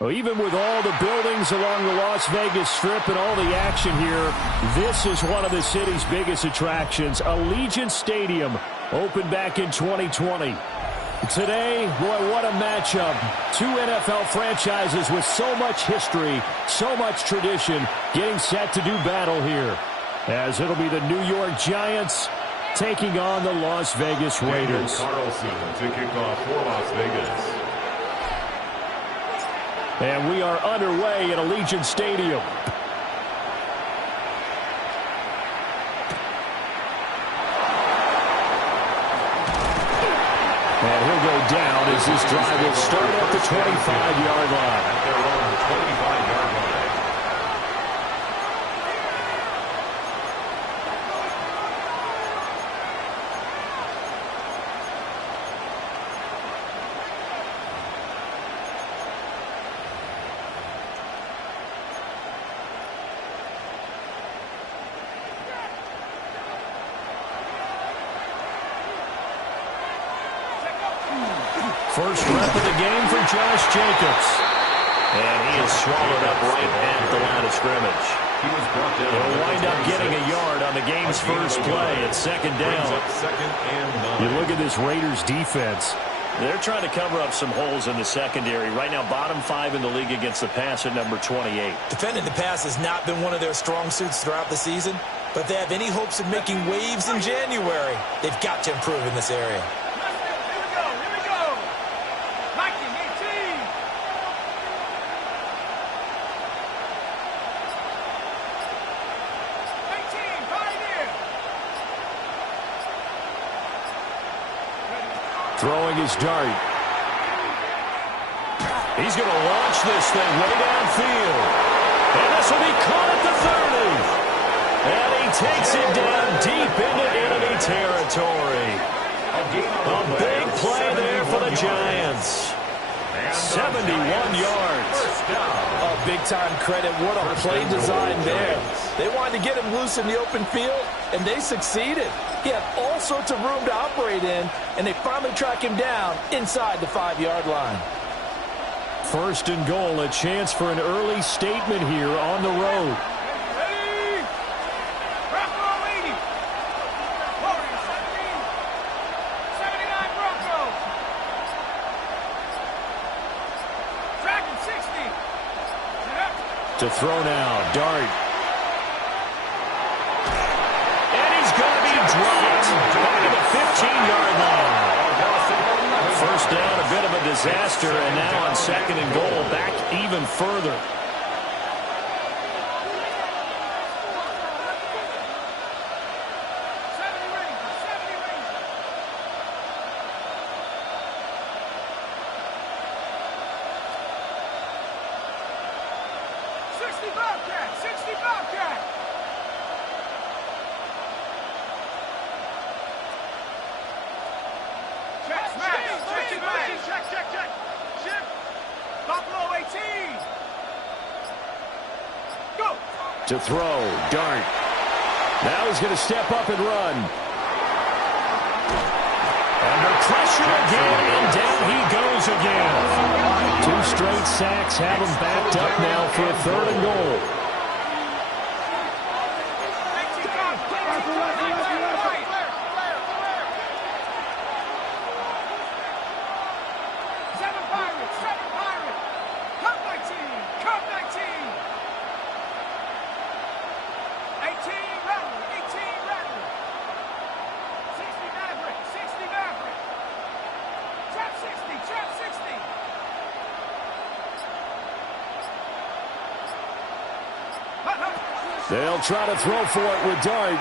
Well, even with all the buildings along the Las Vegas Strip and all the action here, this is one of the city's biggest attractions. Allegiant Stadium opened back in 2020. Today, boy, what a matchup. Two NFL franchises with so much history, so much tradition, getting set to do battle here. As it'll be the New York Giants taking on the Las Vegas Raiders. Carlson to kick off for Las Vegas. And we are underway at Allegiant Stadium. And he'll go down as this drive will start at the 25-yard line. At their own 25-yard line. First rep of the game for Josh Jacobs. And he is swallowed up right at the line of scrimmage. He was brought down. He'll wind up getting a yard on the game's first play at second down. Second and 9. You look at this Raiders defense. They're trying to cover up some holes in the secondary. Right now, bottom 5 in the league against the pass at number 28. Defending the pass has not been one of their strong suits throughout the season, but if they have any hopes of making waves in January, they've got to improve in this area. Throwing his dart. He's going to launch this thing way downfield. And this will be caught at the 30. And he takes it down deep into enemy territory. A big play there for the Giants. 71 yards. Oh, big-time credit. What a play design there. They wanted to get him loose in the open field, and they succeeded. He had all sorts of room to operate in, and they finally track him down inside the 5-yard line. First and goal, a chance for an early statement here on the road. To throw now, Dart. And he's going to be dropped back at the 15-yard line. First down, a bit of a disaster, and now on 2nd and goal, back even further. To throw, Dart. Now he's going to step up and run. Under pressure again, and down he goes again. 2 straight sacks have him backed up now for a 3rd and goal. They'll try to throw for it with Dart.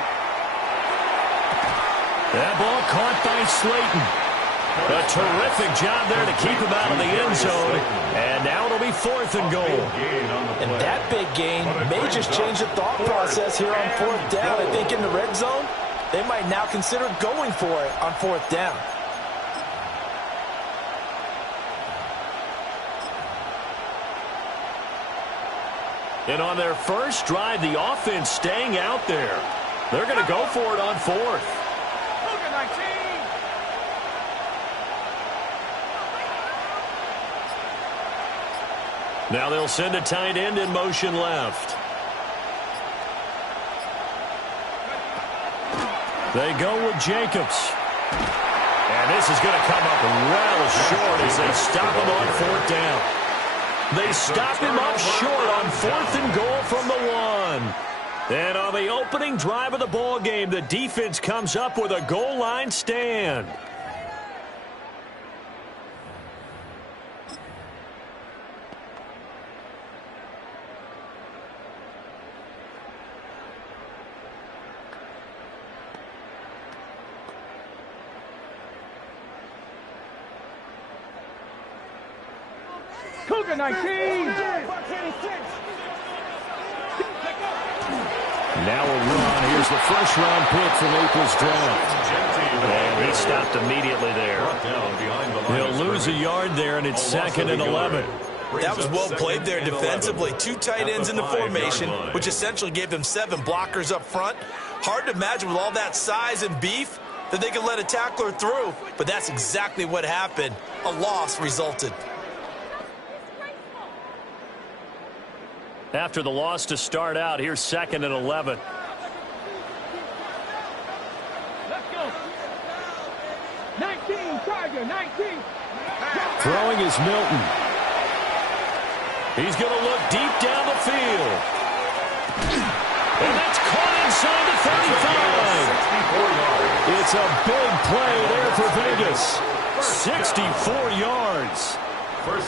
That ball caught by Slayton. A terrific job there to keep him out of the end zone. And now it'll be 4th and goal. And that big gain may just change the thought process here on 4th down. I think in the red zone, they might now consider going for it on 4th down. And on their first drive, the offense staying out there. They're going to go for it on 4th. Now they'll send a tight end in motion left. They go with Jacobs. And this is going to come up well short as they stop him on 4th down. They stop him up short on 4th and goal from the 1. And on the opening drive of the ball game, the defense comes up with a goal line stand. Cougar 19! Now a run. Here's the first-round pick from April's draft. And he stopped immediately there. He'll lose a yard there, and it's 2nd and 11. That was well played there defensively. 2 tight ends in the formation, which essentially gave them 7 blockers up front. Hard to imagine with all that size and beef that they could let a tackler through, but that's exactly what happened. A loss resulted. After the loss to start out, here's 2nd and 11. Let's go. 19, Tiger, 19. Throwing is Milton. He's going to look deep down the field. And that's caught inside the 35. It's a big play there for Vegas. 64 yards.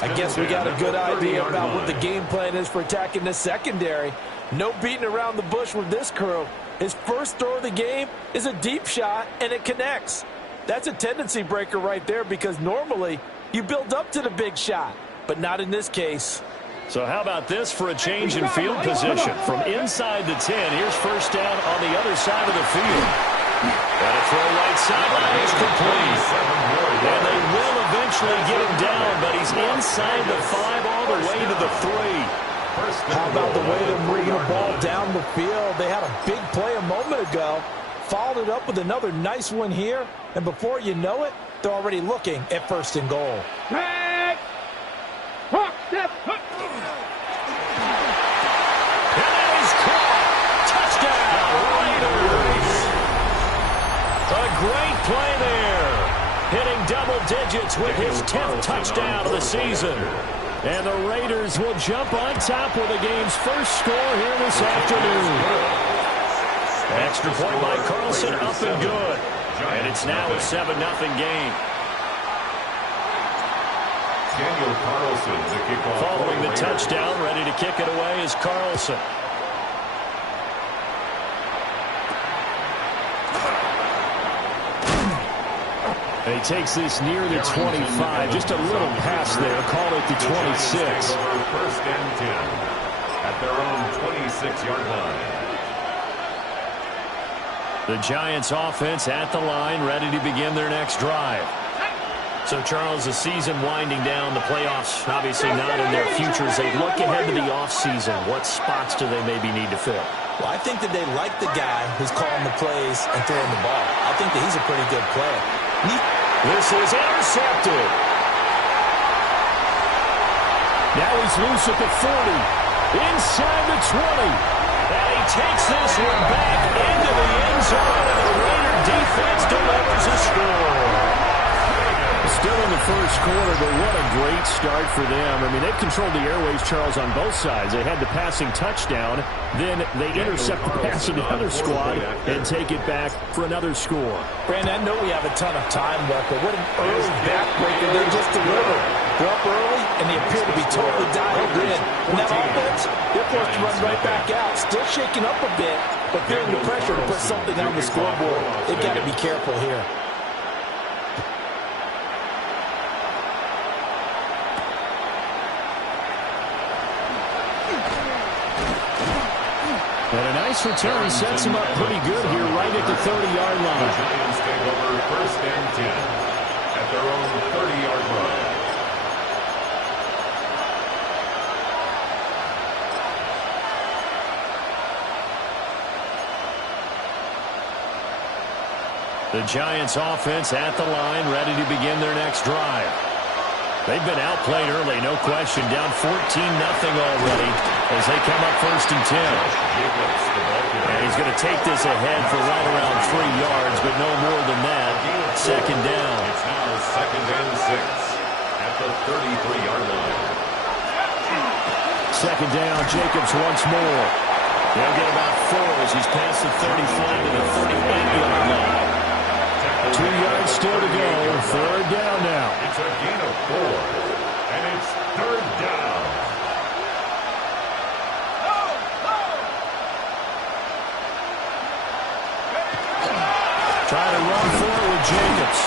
I guess we got a good idea about what the game plan is for attacking the secondary. No beating around the bush with this crew. His first throw of the game is a deep shot, and it connects. That's a tendency breaker right there because normally you build up to the big shot, but not in this case. So how about this for a change in field position? From inside the 10, here's first down on the other side of the field. Got a throw right sideline is complete. And they will eventually get him down, but he's inside the 5 all the way to the 3. How about the way they're moving the ball down the field? They had a big play a moment ago, followed it up with another nice one here, and before you know it, they're already looking at 1st and goal. Back. Hook, step, hook. And he's caught. Touchdown, Raiders. A great play there. Hitting double digits with his 10th touchdown of the season. And the Raiders will jump on top with the game's first score here this afternoon. Extra point by Carlson, up and good. And it's now a 7-0 game. Daniel Carlson, the kickoff. Following the touchdown, ready to kick it away is Carlson. And he takes this near the 25. Just a little pass there. Call it the 26. First and 10 at their own 26-yard line. The Giants offense at the line, ready to begin their next drive. So, Charles, the season winding down, the playoffs obviously not in their future. As they look ahead to the offseason, what spots do they maybe need to fill? Well, I think that they like the guy who's calling the plays and throwing the ball. I think that he's a pretty good player. This is intercepted. Now he's loose at the 40. Inside the 20. And he takes this one back into the end zone. And the Raider defense delivers a score. Still in the first quarter, but what a great start for them. I mean, they've controlled the airways, Charles, on both sides. They had the passing touchdown. Then they intercept the pass of the other squad and take it back for another score. Brandon, I know we have a ton of time left, but what an early backbreaker they just delivered. They're up early, and they appear to be totally dialed in. And that offense, they're forced to run right back out. Still shaking up a bit, but feeling the pressure to put something on the scoreboard. They've got to be careful here. And a nice return sets him up pretty good here right at the 30-yard line. The Giants take over first and 10 at their own 30-yard line. The Giants offense at the line, ready to begin their next drive. They've been outplayed early, no question. Down 14-0 already as they come up first and 10. And he's going to take this ahead for right around 3 yards, but no more than that. Second down. It's now second and 6 at the 33-yard line. Second down, Jacobs once more. They'll get about 4 as he's past the 35 to the 38-yard line. 2 yards still to go. Third down now. It's a gain of 4, and it's third down. Trying to run for it with Jacobs.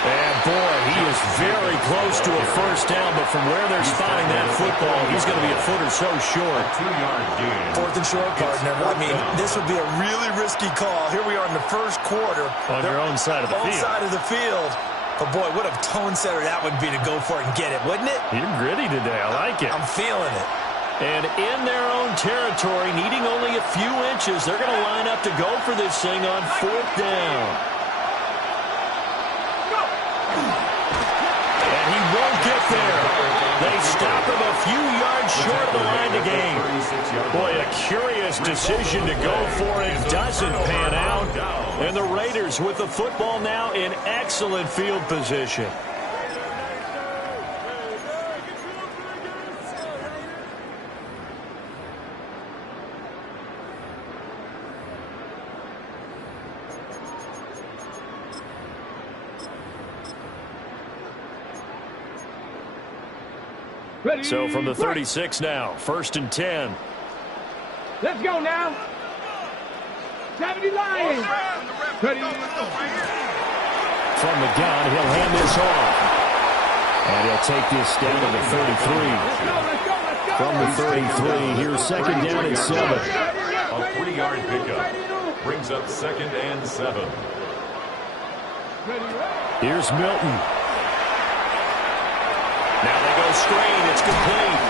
And, boy, he is very close to a first down, but from where they're spotting that football, he's going to be a foot or so short. 2-yard gain. Fourth and short, partner. I mean, this would be a really risky call. Here we are in the first quarter. On your own side of the field. Own side of the field. But, boy, what a tone setter that would be to go for it and get it, wouldn't it? You're gritty today. I like it. I'm feeling it. And in their own territory, needing only a few inches, they're going to line up to go for this thing on fourth down. And he won't get there. They stop him a few yards short of the line to gain. Boy, a curious decision to go for it. Doesn't pan out. And the Raiders with the football now in excellent field position. Ready, So from the break. 36 now, first and 10. Let's go now. 70 Lions. Ready. From the gun, he'll hand this off. And he'll take this down to the 33. Let's go. From the 33, here's second down and 7. A 3-yard pickup brings up second and 7. Here's Milton. Now they go screen. It's complete.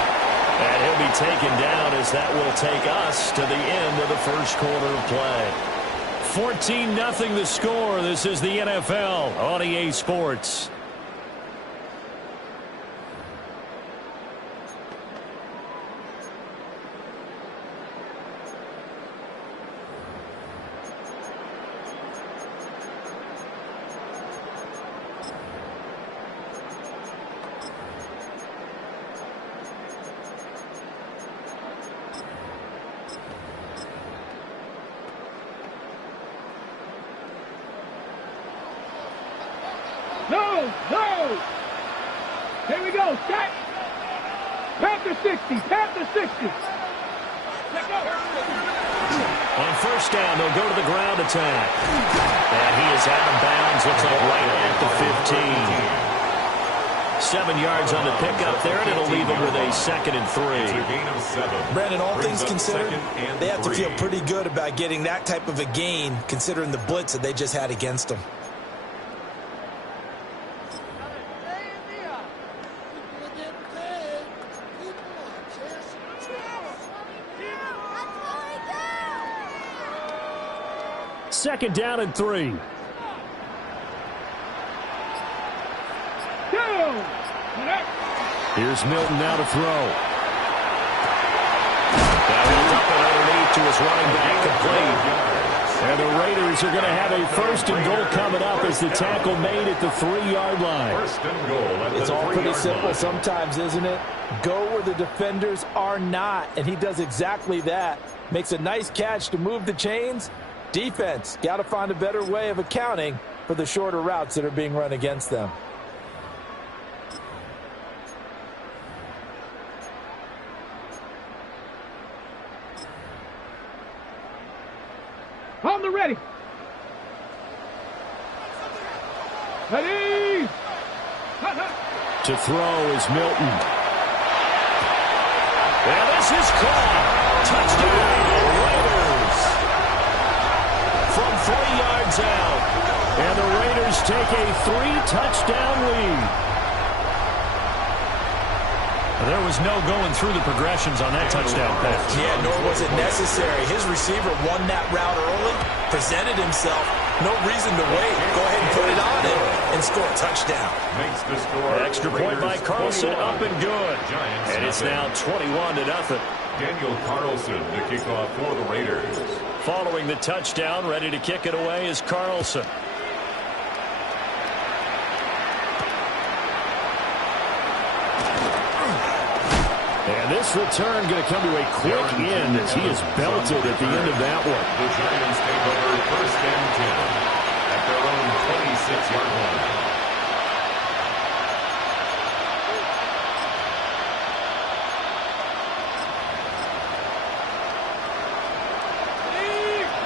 And he'll be taken down as that will take us to the end of the first quarter of play. 14-0 the score. This is the NFL on EA Sports. No. Here we go. Set. Panther 60. Panther 60. Let go. On first down, they'll go to the ground attack. And he is out of bounds. Looks like right at the 15. 7 yards on the pickup there, and it'll leave him with a 2nd and 3. It's a gain of 7. Brandon, all things considered, they have to feel pretty good about getting that type of a gain, considering the blitz that they just had against them. Second down and 3. Here's Milton now to throw. Now he'll dump it underneath to his running back, complete. And the Raiders are going to have a 1st and goal coming up as the tackle made at the 3-yard line. 1st and goal. It's all pretty simple sometimes, isn't it? Go where the defenders are not, and he does exactly that. Makes a nice catch to move the chains. Defense, got to find a better way of accounting for the shorter routes that are being run against them. On the ready. Ready. To throw is Milton. And this is caught. Touchdown, Raiders. From 3 yards out. And the Raiders take a 3-touchdown lead. There was no going through the progressions on that touchdown pass. Yeah, nor was it necessary. His receiver won that route early, presented himself. No reason to wait. Go ahead and put it on him and score a touchdown. Makes the score. Extra point by Carlson, up and good. And it's now 21-0. Daniel Carlson to kick off for the Raiders. Following the touchdown, ready to kick it away is Carlson. And this return going to come to a quick end as he is belted at the end of that one. The Giants take over 1st and 10 at their own 26-yard line.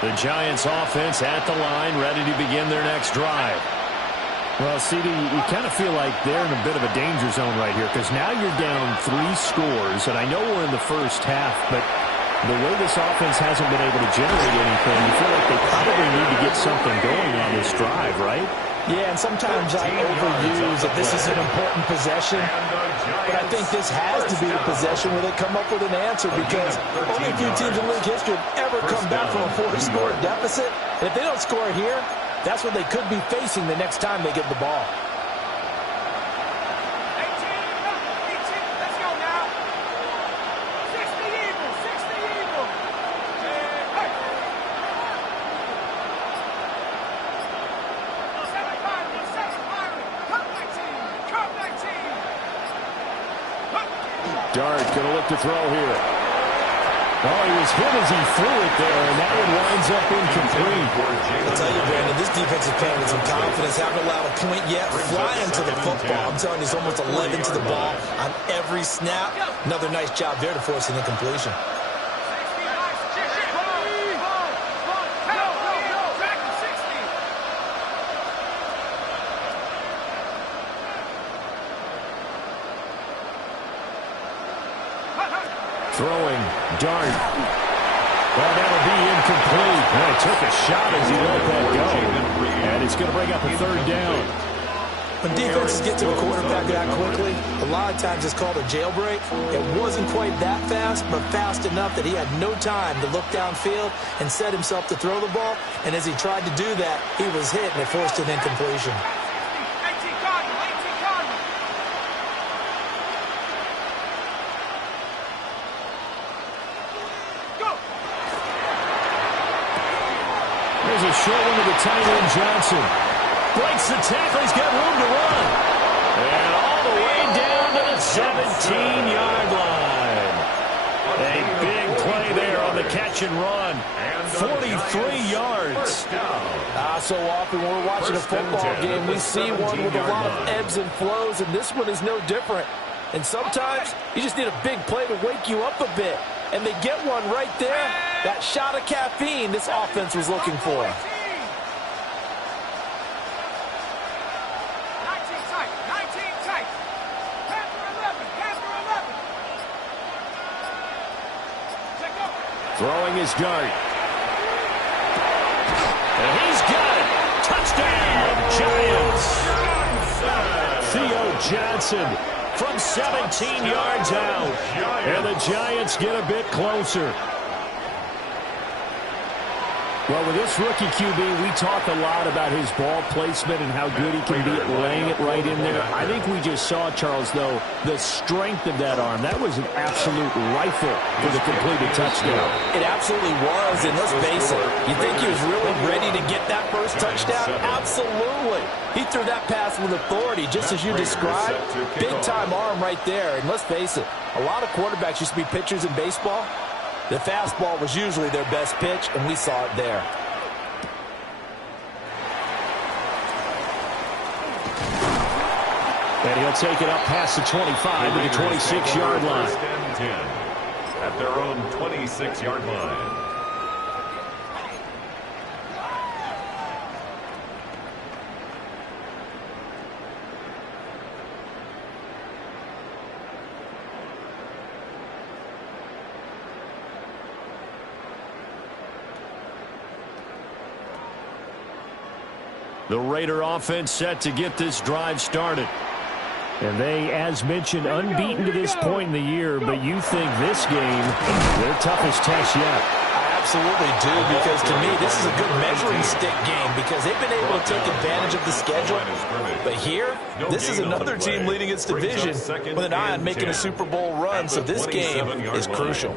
The Giants offense at the line, ready to begin their next drive. Well, CD, you kind of feel like they're in a bit of a danger zone right here because now you're down 3 scores, and I know we're in the first half, but the way this offense hasn't been able to generate anything, you feel like they probably need to get something going on this drive, right? Yeah, and sometimes I overuse that this is an important possession, but I think this has to be the possession where they come up with an answer because only a few teams in league history have ever come back from a 4-score deficit. And if they don't score here, that's what they could be facing the next time they get the ball. 18, let's go now. 60 Eagles, 60 Eagles. Hey. 7 Pirates, 7 Pirates. Come back team, come back team. Dart going to look to throw here. Oh, he was hit as he threw it there, and that one winds up incomplete. I'll tell you, Brandon, this defense is playing with some confidence. Haven't allowed a point yet. Flying to the football. I'm telling you, he's almost 11 to the ball on every snap. Another nice job there to force an incompletion. Throwing, Dart. Well, that'll be incomplete. Well, he took a shot as he let that go. And it's going to bring up a 3rd down. When defenses get to the quarterback that quickly, a lot of times it's called a jailbreak. It wasn't quite that fast, but fast enough that he had no time to look downfield and set himself to throw the ball. And as he tried to do that, he was hit and it forced an incompletion. There's a short one to the tight end, Johnson. Breaks the tackle. He's got room to run. And all the way down to the 17-yard line. A big play there on the catch catch and run. 43 yards. So often when we're watching a football game, we see one with a lot of ebbs and flows, and this one is no different. And sometimes you just need a big play to wake you up a bit. And they get one right there. That shot of caffeine this offense was looking for. 19 tight, 19 tight. Panther 11, Panther 11. Check up. Throwing his dart. And he's got it. Touchdown, Giants. Theo Johnson from 17 yards out. And the Giants get a bit closer. Well, with this rookie QB, we talk a lot about his ball placement and how good he can be at laying it right in there. I think we just saw, Charles, though, the strength of that arm. That was an absolute rifle for the completed touchdown. It absolutely was, and let's face it, you think he was really ready to get that first touchdown? Absolutely. He threw that pass with authority, just as you described. Big-time arm right there, and let's face it, a lot of quarterbacks used to be pitchers in baseball. The fastball was usually their best pitch, and we saw it there. And he'll take it up past the 25 to the 26-yard line. First and 10 at their own 26-yard line. The Raider offense set to get this drive started. And they, as mentioned, unbeaten to this point in the year, but you think this game, their toughest test yet. I absolutely do, because to me, this is a good measuring stick game because they've been able to take advantage of the schedule. But here, this is another team leading its division with an eye on making a Super Bowl run, so this game is crucial.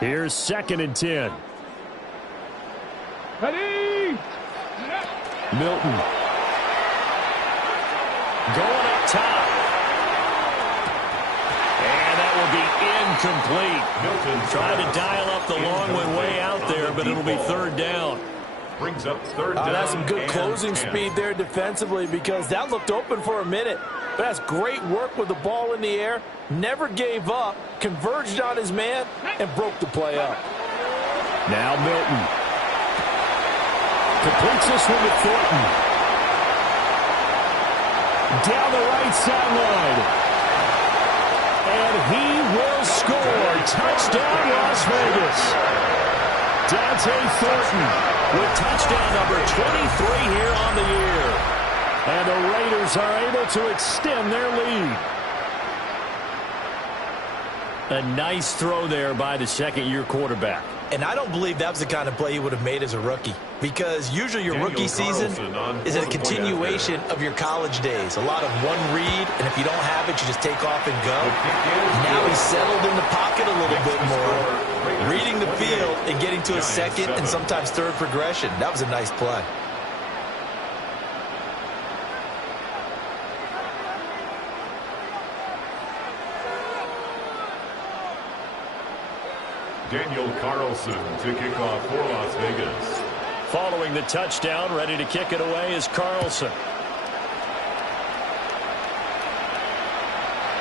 Here's 2nd and 10. Ready? Milton. Going up top. And that will be incomplete. Trying to dial up the long one way out there, but it'll be 3rd down. Brings up 3rd down. That's some good closing speed there defensively because that looked open for a minute. But that's great work with the ball in the air. Never gave up, converged on his man, and broke the play up. Now Milton. Completes this one with Thornton. Down the right sideline. And he will score. Touchdown, Las Vegas. Dante Thornton with touchdown number 23 here on the year. And the Raiders are able to extend their lead. A nice throw there by the second-year quarterback. And I don't believe that was the kind of play he would have made as a rookie because usually your rookie season is a continuation of your college days. A lot of one read, and if you don't have it, you just take off and go. Now he's settled in the pocket a little bit more, reading the field and getting to a second and sometimes third progression. That was a nice play. Daniel Carlson to kick off for Las Vegas. Following the touchdown, ready to kick it away is Carlson.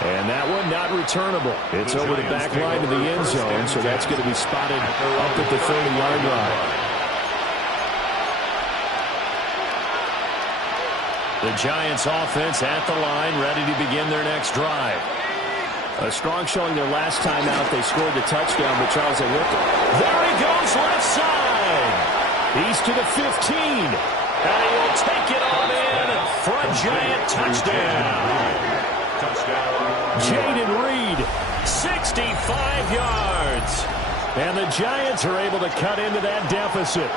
And that one not returnable. It's over the back line to the end zone, so that's going to be spotted up at the 30-yard line. The Giants offense at the line, ready to begin their next drive. A strong showing their last time out. They scored the touchdown, but Charles, they whipped it. There he goes, left side. He's to the 15. And he will take it on in for a Giant touchdown. Jaden Reed, 65 yards. And the Giants are able to cut into that deficit.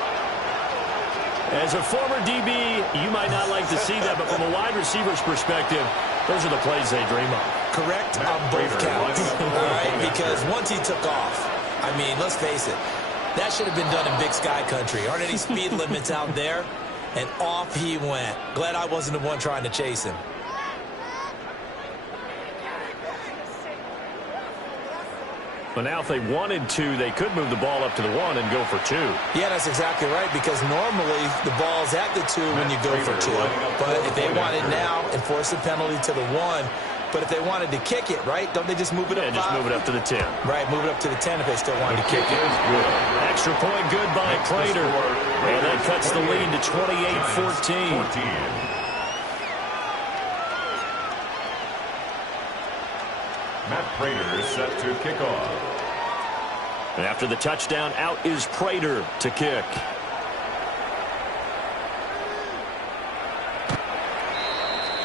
As a former DB, you might not like to see that, but from a wide receiver's perspective, those are the plays they dream of. Correct on both counts. All right, because once he took off, I mean, let's face it, that should have been done in Big Sky Country. Aren't any speed limits out there? And off he went. Glad I wasn't the one trying to chase him. But now if they wanted to, they could move the ball up to the 1 and go for 2. Yeah, that's exactly right, because normally the ball's at the 2 when you go for 2. But if they want it now, enforce the penalty to the 1. But if they wanted to kick it, right, don't they just move it up 5? Just move it up to the 10. Right, move it up to the 10 if they still wanted to kick it. Extra point good by Prater. And that cuts the lead to 28-14. Matt Prater is set to kick off. And after the touchdown, out is Prater to kick.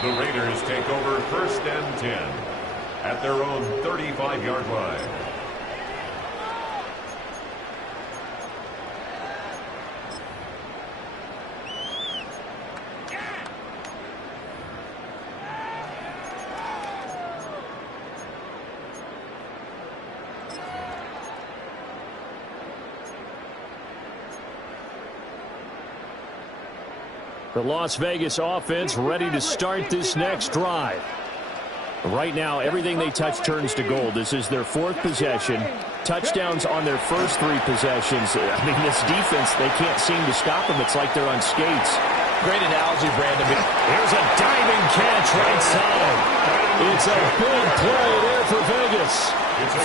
The Raiders take over 1st and 10 at their own 35-yard line. The Las Vegas offense ready to start this next drive. Right now, everything they touch turns to gold. This is their 4th possession. Touchdowns on their first 3 possessions. I mean, this defense, they can't seem to stop them. It's like they're on skates. Great analogy, Brandon. Here's a diving catch right side. It's a big play there for Vegas.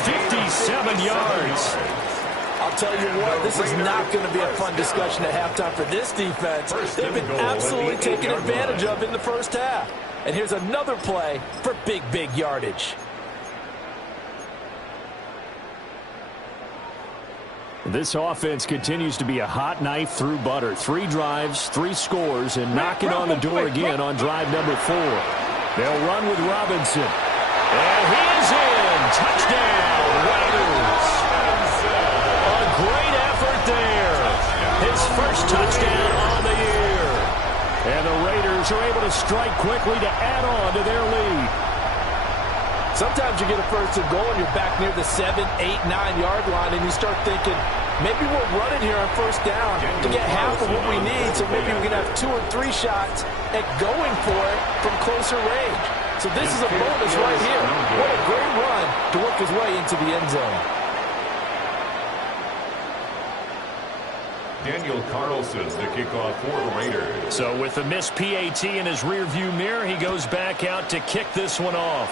57 yards. I'll tell you what, this is not going to be a fun discussion at halftime for this defense. They've been absolutely taken advantage of in the first half. And here's another play for big yardage. This offense continues to be a hot knife through butter. 3 drives, 3 scores, and knocking on the door again on drive number 4. They'll run with Robinson. And he is in. Touchdown, Raiders. A great effort there. His first touchdown on the year. And the Raiders are able to strike quickly to add on to their lead. Sometimes you get a first and goal and you're back near the 7, 8, 9-yard line and you start thinking, maybe we'll run it here on first down to get half of what we need, so maybe we can have 2 or 3 shots at going for it from closer range. So this is a bonus right here. What a great run to work his way into the end zone. Daniel Carlson to kick off for the Raiders. So with the missed PAT in his rearview mirror, he goes back out to kick this one off.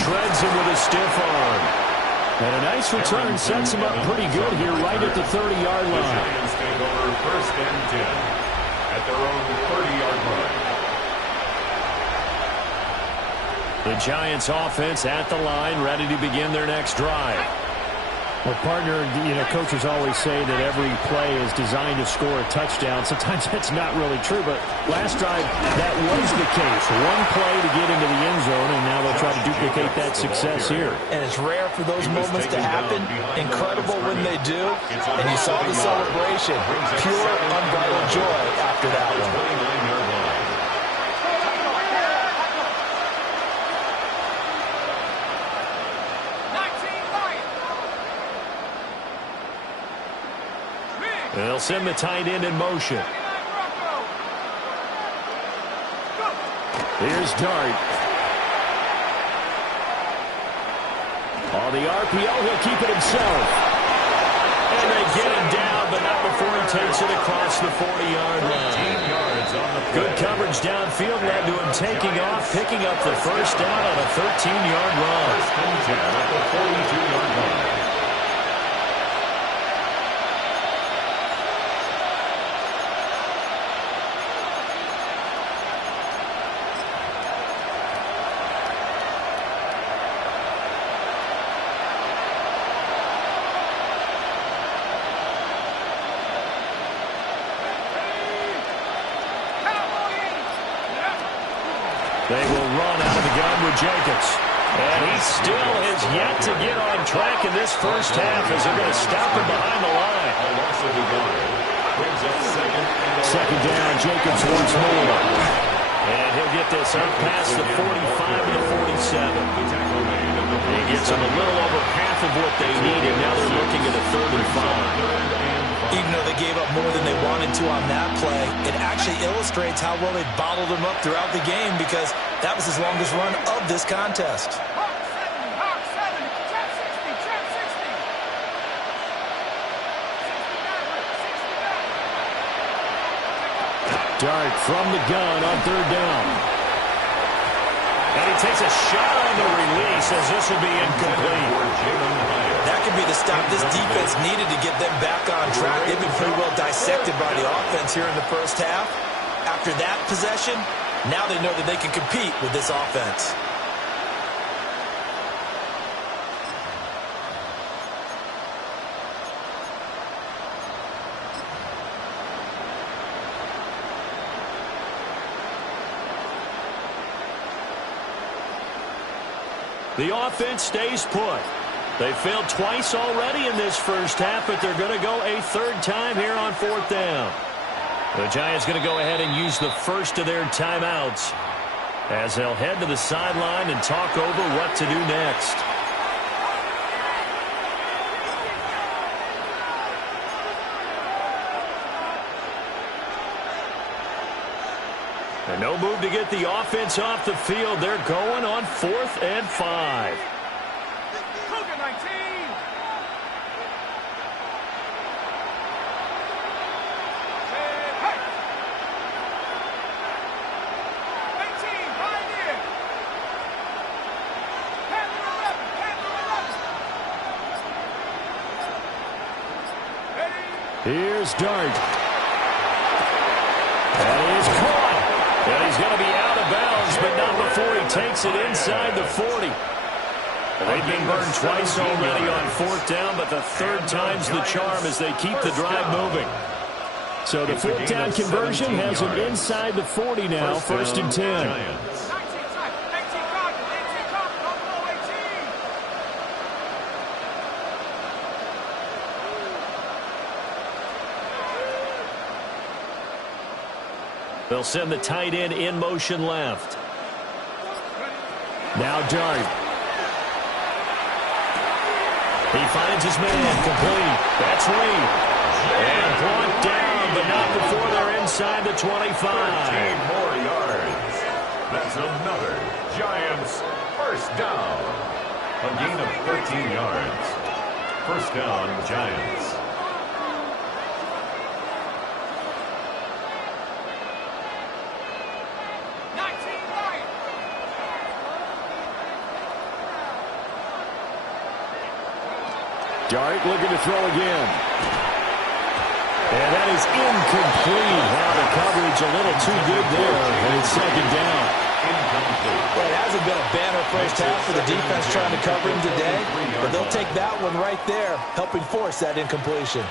Shreds him with a stiff arm. And a nice return sets him up pretty good here right at the 30-yard line. The Giants take over 1st and 10 at their own 30-yard line. The Giants offense at the line, ready to begin their next drive. Well, partner, coaches always say that every play is designed to score a touchdown. Sometimes that's not really true, but last drive, that was the case. 1 play to get into the end zone, and now they'll try to duplicate that success here. And it's rare for those moments to happen. Incredible when they do. And you saw the celebration. Pure, unbridled joy after that one. They'll send the tight end in motion. Here's Dart. On the RPO, he'll keep it himself. And they get him down, but not before he takes it across the 40-yard line. Good coverage downfield led to him taking off, picking up the first down on a 13-yard run. 1st and 10 at the 42-yard line. They will run out of the gun with Jacobs. And he still has yet to get on track in this first half as they're going to stop him behind the line. Second down, Jacobs once more. And he'll get this up past the 45 and the 47. He gets them a little over half of what they need, and now they're looking at a 3rd and 5. Even though they gave up more than they wanted to on that play, it actually illustrates how well they bottled them up throughout the game because that was his longest run of this contest. Hawk 70, trap 60, trap 60. 60 back. Dart from the gun on third down. And he takes a shot on the release as this will be incomplete. That could be the stop this defense needed to get them back on track. They've been pretty well dissected by the offense here in the first half. After that possession, now they know that they can compete with this offense. The offense stays put. They failed twice already in this first half, but they're going to go a third time here on fourth down. The Giants going to go ahead and use the first of their timeouts as they'll head to the sideline and talk over what to do next. And no move to get the offense off the field. They're going on 4th and 5. Cougar 19. Hey. 18, Pioneer. Panther 11, Panther 11. Ready? Here's Dart. That is caught. And he's going to be out of bounds, but not before he takes it inside the 40. They've been burned twice already on fourth down, but the third time's the charm as they keep the drive moving. So the fourth down conversion has him inside the 40 now, 1st and 10. 19 side, 18 Cardinals, 18 Cardinals, don't go 18. They'll send the tight end in motion left. Now Dart. He finds his man complete. That's Reed. And brought down, but not before they're inside the 25. 13 more yards. That's another Giants first down. A gain of 13 yards. First down, Giants. Dart looking to throw again. And that is incomplete. Now the coverage a little too good there. And it's second down. Well, it hasn't been a banner first half for the defense trying to cover him today, but they'll take that one right there, helping force that incompletion.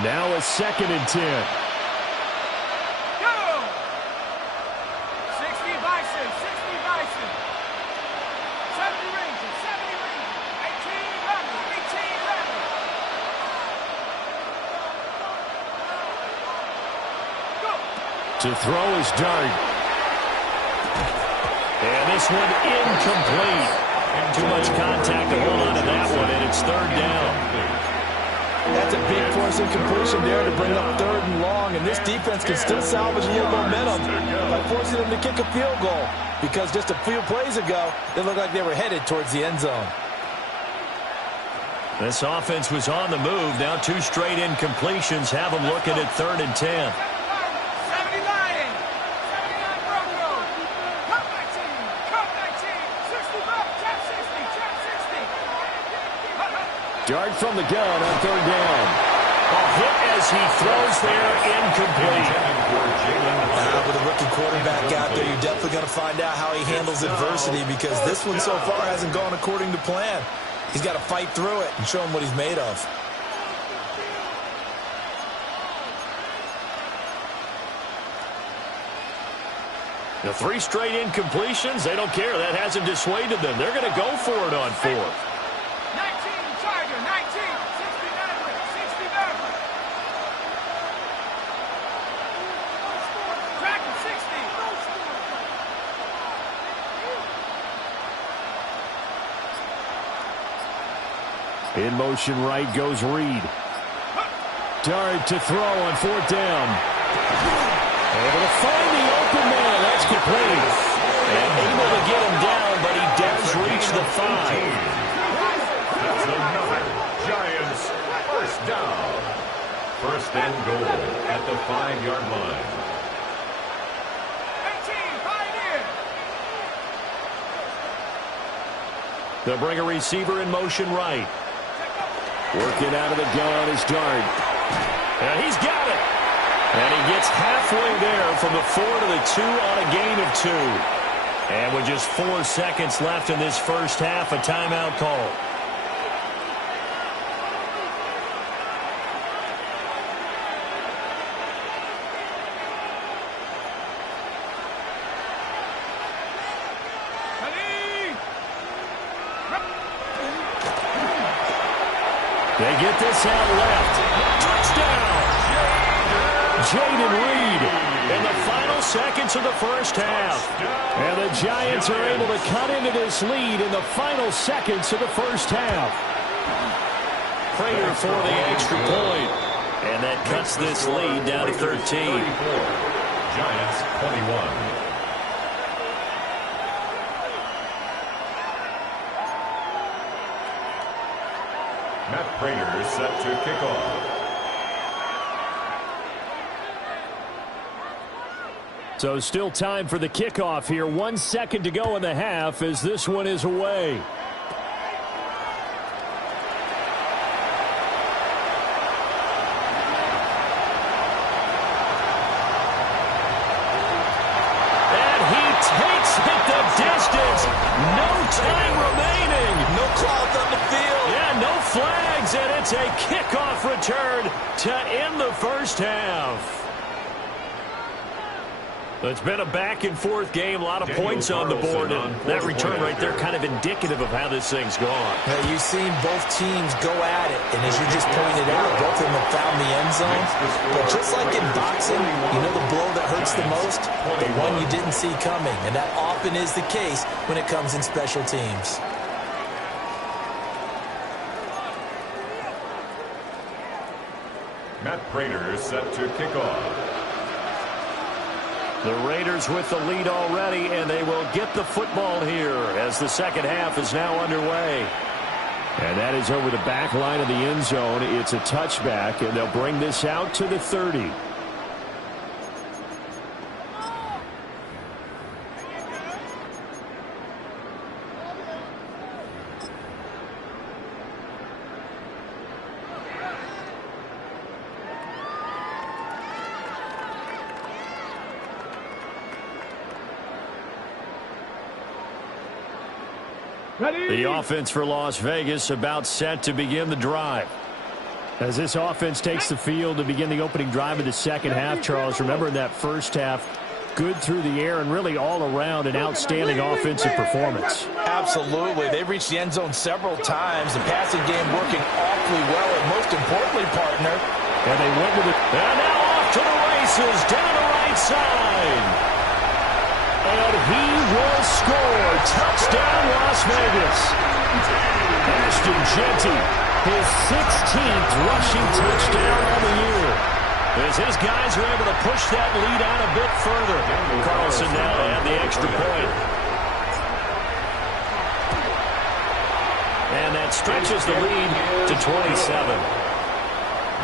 Now a 2nd and 10. Go! 60 Bison, 60 Bison. 70 Rangers, 70 Rangers. 18 Rebels, 18 Rebels. Go! To throw is Dart. And this one incomplete. Too much contact to hold on to that one, and it's 3rd down. That's a big force incompletion there to bring up 3rd and long, and this defense can still salvage a little momentum by forcing them to kick a field goal, because just a few plays ago, it looked like they were headed towards the end zone. This offense was on the move. Now 2 straight incompletions have them looking at 3rd and 10. 70 Lions, 79 Broncos. Cup 19, 65, trap 60, trap 60. Dart from the gun on 3rd down. A hit as he throws there, incomplete. With a rookie quarterback out there, you're definitely going to find out how he handles adversity, because this one so far hasn't gone according to plan. He's got to fight through it and show him what he's made of. The 3 straight incompletions, they don't care. That hasn't dissuaded them. They're going to go for it on 4th. 19 Charger, 19, 60 Maverick, 60 Maverick. Track 60. In motion right goes Reed. Dart to throw on 4th down. Able to find the open man. That's complete. And able to get him down, but he does reach the 5. That's another Giants first down. First and goal at the 5-yard line. 18, Pioneer. They'll bring a receiver in motion right. Working out of the gun is Dart. And he's got it. And he gets halfway there from the 4 to the 2 on a gain of 2. And with just 4 seconds left in this first half, a timeout call. They get this out left. Touchdown! Jaden Reed in the final seconds of the first half. And the Giants are able to cut into this lead in the final seconds of the first half. Prater for the extra point. And that cuts this lead down to 13. Giants 21. Matt Prater set to kick off. So still time for the kickoff here. 1 second to go in the half as this one is away. And he takes it the distance. No time remaining. No cloth on the field. Yeah, no flags, and it's a kickoff return to end the first half. It's been a back-and-forth game, a lot of points on the board, and that return right there kind of indicative of how this thing's gone. Yeah, you've seen both teams go at it, and as you just pointed out, both of them have found the end zone. But just like in boxing, you know the blow that hurts the most? The one you didn't see coming, and that often is the case when it comes in special teams. Matt Prater set to kick off. The Raiders with the lead already, and they will get the football here as the second half is now underway. And that is over the back line of the end zone. It's a touchback, and they'll bring this out to the 30. The offense for Las Vegas about set to begin the drive. As this offense takes the field to begin the opening drive of the second half, Charles, remember in that first half, good through the air and really all around an outstanding offensive performance. Absolutely. They've reached the end zone several times. The passing game working awfully well, and most importantly, partner. And they went with it. And now off to the races down the right side. And he will score. Touchdown, Las Vegas. Ashton Jeanty, his 16th rushing touchdown on the year. As his guys are able to push that lead out a bit further. Carlson now to have the extra point. And that stretches the lead to 27.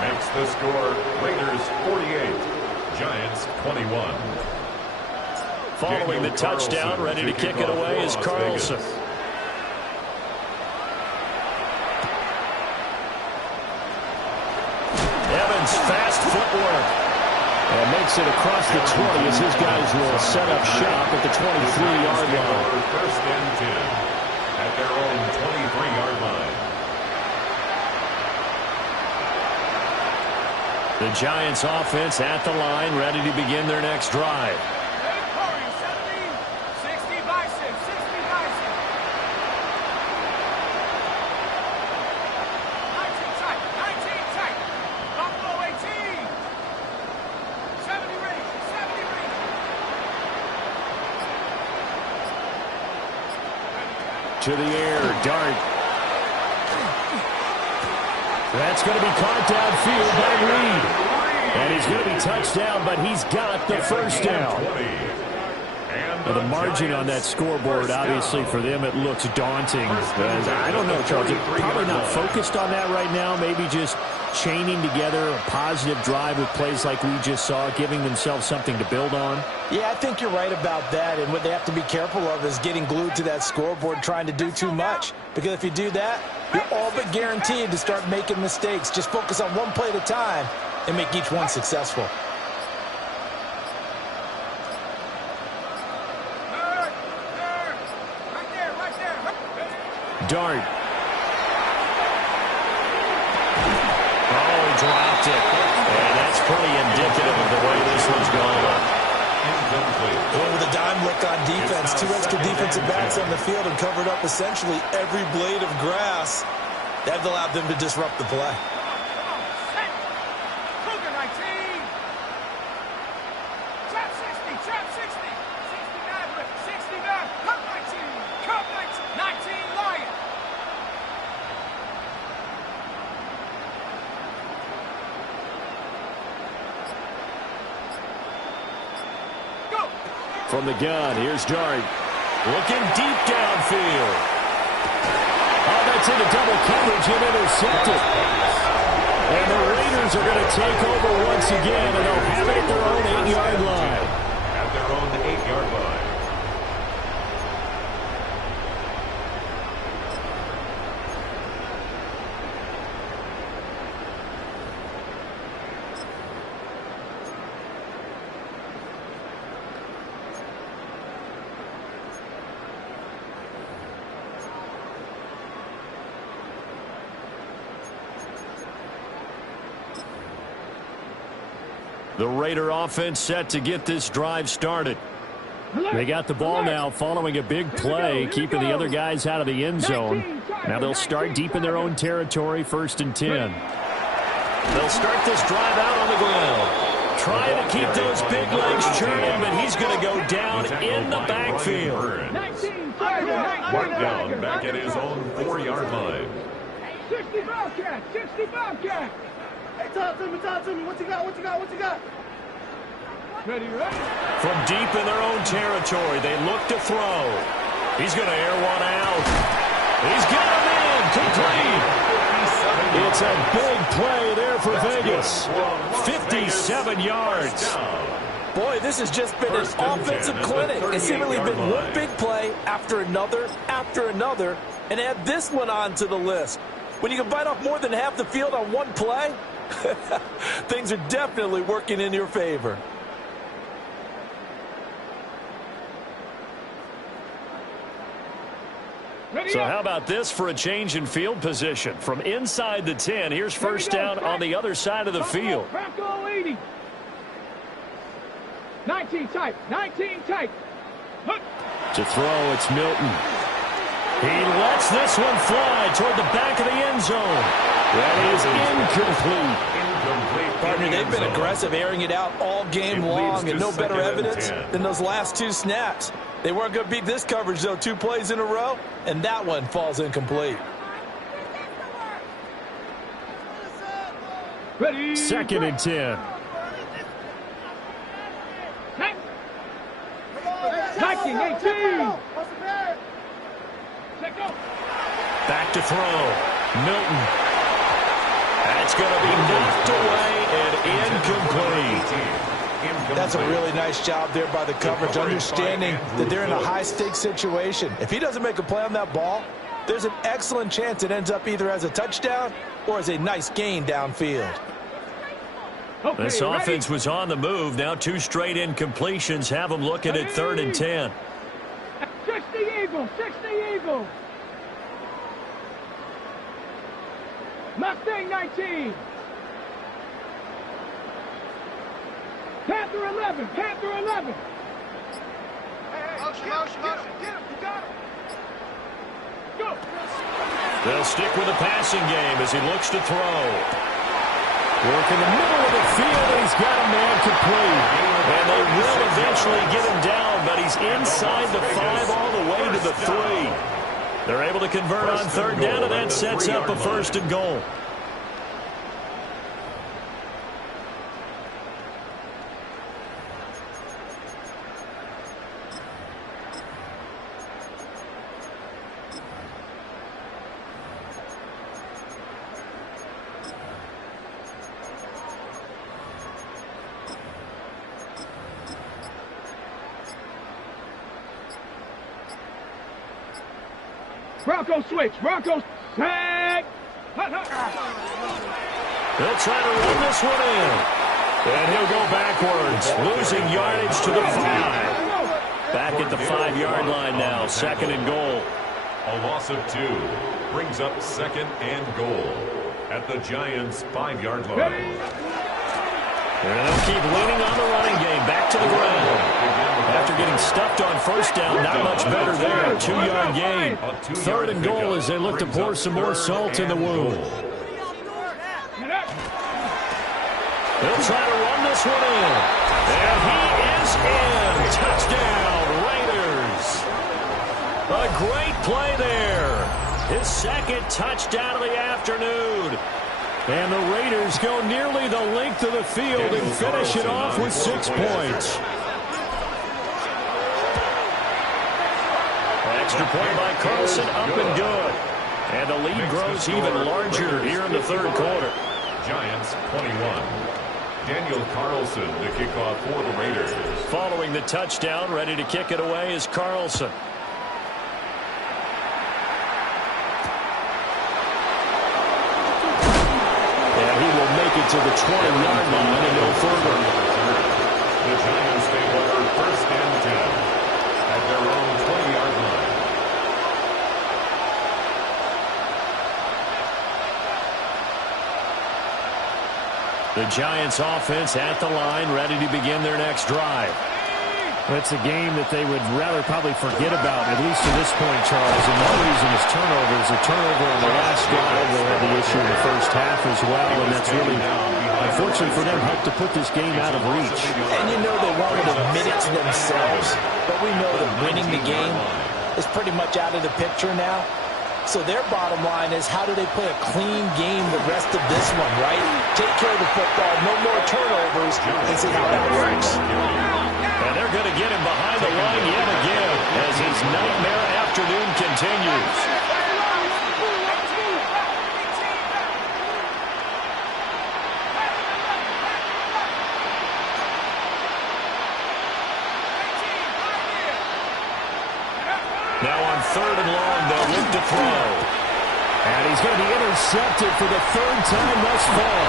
Makes the score Raiders 48, Giants 21. Following the touchdown, ready to kick it away is Carlson. Evans, fast footwork. And makes it across the 20 as his guys will set up shop at the 23-yard line. First and 10 at their own 23-yard line. The Giants offense at the line, ready to begin their next drive. To the air, Dart. That's going to be caught downfield by Reed. And he's going to be touched down, but he's got the first down. Well, the margin on that scoreboard, obviously, for them, it looks daunting. I don't know, Charles. They're probably not focused on that right now. Maybe just chaining together a positive drive with plays like we just saw, giving themselves something to build on. Yeah, I think you're right about that. And what they have to be careful of is getting glued to that scoreboard, trying to do too much. Because if you do that, you're all but guaranteed to start making mistakes. Just focus on one play at a time and make each one successful. Dart. Oh, he dropped it. And that's pretty indicative of the way this one's going. Well, with a dime look on defense, 2 extra defensive backs on the field and covered up essentially every blade of grass. That allowed them to disrupt the play. Trap 60, trap 60. 69, 69, cut 19, cut 19, 19 Lion. From the gun, here's Dart. Looking deep downfield. Oh, that's into double coverage and intercepted. And the Raiders are going to take over once again, and they'll have it at their own 8-yard line. At their own 8-yard line. The Raider offense set to get this drive started. They got the ball now following a big play, keeping the other guys out of the end zone. Now they'll start deep in their own territory, 1st and 10. They'll start this drive out on the ground. Trying to keep those big legs churning, but he's going to go down in the backfield. One down back at his own 4-yard line. 60 Bobcat, 60 Bobcat. Hey, talk to me. What you got? Ready? From deep in their own territory, they look to throw. He's going to air one out. He's got him in, complete. It's a big play there for Vegas. 57 yards. Boy, this has just been an offensive clinic. It's seemingly been one big play after another, and add this one on to the list. When you can bite off more than half the field on one play, things are definitely working in your favor. So how about this for a change in field position? From inside the 10, here's first down on the other side of the field. Franco 80. 19 tight. To throw, it's Milton. He lets this one fly toward the back of the end zone. That is incomplete. Partner, they've been aggressive, airing it out all game long, and no better evidence than those last 2 snaps. They weren't going to beat this coverage, though, 2 plays in a row, and that one falls incomplete. Ready? 2nd and 10. 19, 18. Back to throw. Milton. That's going to be knocked away and incomplete. That's a really nice job there by the coverage, understanding that they're in a high-stakes situation. If he doesn't make a play on that ball, there's an excellent chance it ends up either as a touchdown or as a nice gain downfield. Okay, this offense was on the move. Now 2 straight incompletions have them looking at 3rd and 10. 60 Eagles. Mustang 19. Panther 11. Motion. Get him. You got him. Go. They'll stick with the passing game as he looks to throw. Work in the middle of the field, and he's got a man complete. And they will eventually get him down, but he's inside the 5 all the way to the 3. They're able to convert on 3rd down, and that sets up a 1st and goal. Bronco switch. Bronco tag. They'll try to run this one in. And he'll go backwards, losing yardage to the 5. Back at the 5-yard line now, 2nd and goal. A loss of 2 brings up 2nd and goal at the Giants' 5-yard line. And they'll keep leaning on the running game. Back to the ground. After getting stuffed on 1st down, not much better there. 2-yard gain. 3rd and goal as they look to pour some more salt in the wound. They'll try to run this one in. And he is in. Touchdown, Raiders. A great play there. His 2nd touchdown of the afternoon. And the Raiders go nearly the length of the field and finish it off with 6 points. Extra point by Carlson, up and good. And the lead grows even larger here in the 3rd quarter. Giants 21. Daniel Carlson to kick off for the Raiders. Following the touchdown, ready to kick it away is Carlson. And he will make it to the 20-yard line and no further. The Giants take over 1st and 10 at their own 20-yard line. The Giants offense at the line, ready to begin their next drive. It's a game that they would rather probably forget about, at least to this point, Charles. And one reason is turnovers. A turnover on the last drive. They had the issue in the 1st half as well, and that's really, unfortunately for them, helped to put this game out of reach. And you know they won't admit it to themselves, but we know that winning the game is pretty much out of the picture now. So their bottom line is, how do they play a clean game the rest of this one, right? Take care of the football, no more turnovers, and see how that works. And they're going to get him behind the line yet again as his nightmare afternoon continues. Now on 3rd and long, they'll look to throw. And he's going to be intercepted for the 3rd time thus far.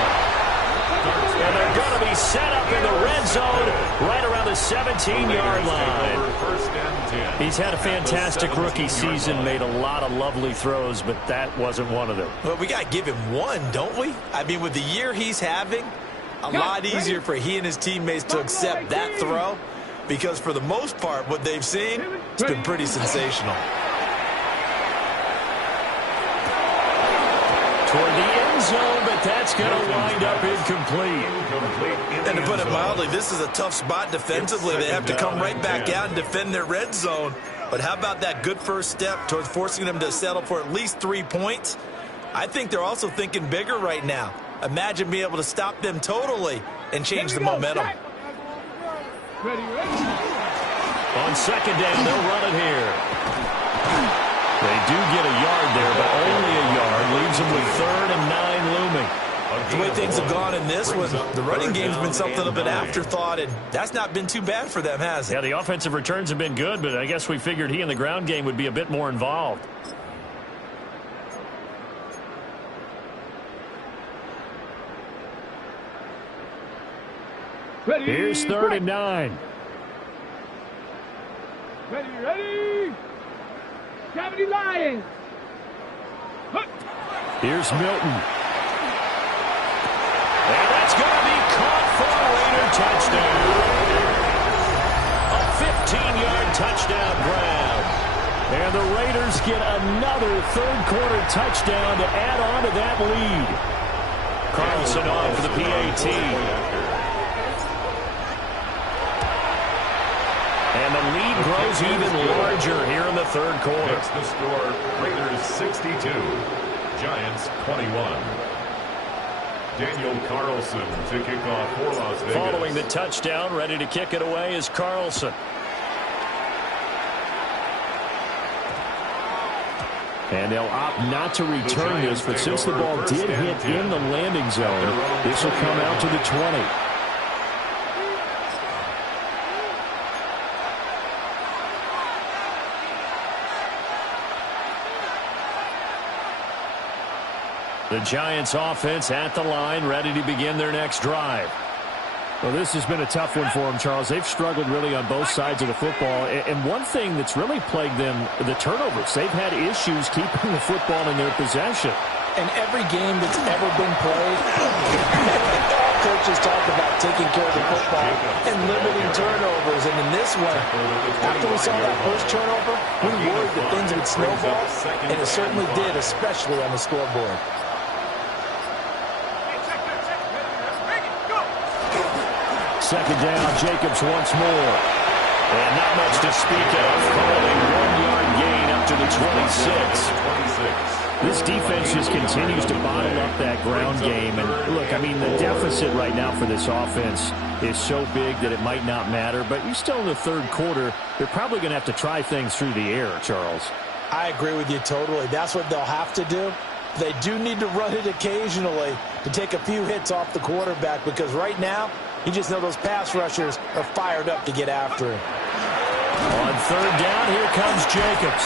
And they're going to be set up in the red zone right around the 17-yard line. He's had a fantastic rookie season, made a lot of lovely throws, but that wasn't one of them. Well, we got to give him one, don't we? I mean, with the year he's having, a lot easier for he and his teammates to accept that throw. Because for the most part, what they've seen, it's been pretty sensational. Toward the end zone, but that's going to wind up incomplete. And to put it mildly, this is a tough spot defensively. They have to come right back out and defend their red zone. But how about that good first step towards forcing them to settle for at least 3 points? I think they're also thinking bigger right now. Imagine being able to stop them totally and change the momentum. On 2nd down, they'll run it here. They do get a yard there, but only a yard. Leaves them with 3rd and 9 looming. The way things have gone in this one, the running game's been something of an afterthought, and that's not been too bad for them, has it? Yeah, the offensive returns have been good, but I guess we figured he in the ground game would be a bit more involved. Here's 3rd and 9. Ready. Cavity Lions. Here's Milton. And that's going to be caught for a Raider touchdown. A 15-yard touchdown grab. And the Raiders get another 3rd quarter touchdown to add on to that lead. Carlson on for the PAT. And the lead grows even larger here in the 3rd quarter. It's the score, Raiders 62, Giants 21. Daniel Carlson to kick off for Las Vegas. Following the touchdown, ready to kick it away is Carlson. And they'll opt not to return this, but since the ball did hit in the landing zone, this will come out to the 20. The Giants offense at the line, ready to begin their next drive. Well, this has been a tough one for them, Charles. They've struggled really on both sides of the football. And one thing that's really plagued them, the turnovers. They've had issues keeping the football in their possession. In every game that's ever been played, all coaches talk about taking care of the football and limiting turnovers. And in this one, after we saw that first turnover, we worried that things would snowball, and it certainly did, especially on the scoreboard. Second down, Jacobs once more. And not much to speak of. Called a 1-yard gain up to the 26. This defense just continues to bottle up that ground game. And look, I mean, the deficit right now for this offense is so big that it might not matter. But you're still in the third quarter. They're probably going to have to try things through the air, Charles. I agree with you totally. That's what they'll have to do. They do need to run it occasionally to take a few hits off the quarterback, because right now, you just know those pass rushers are fired up to get after him. On third down, here comes Jacobs.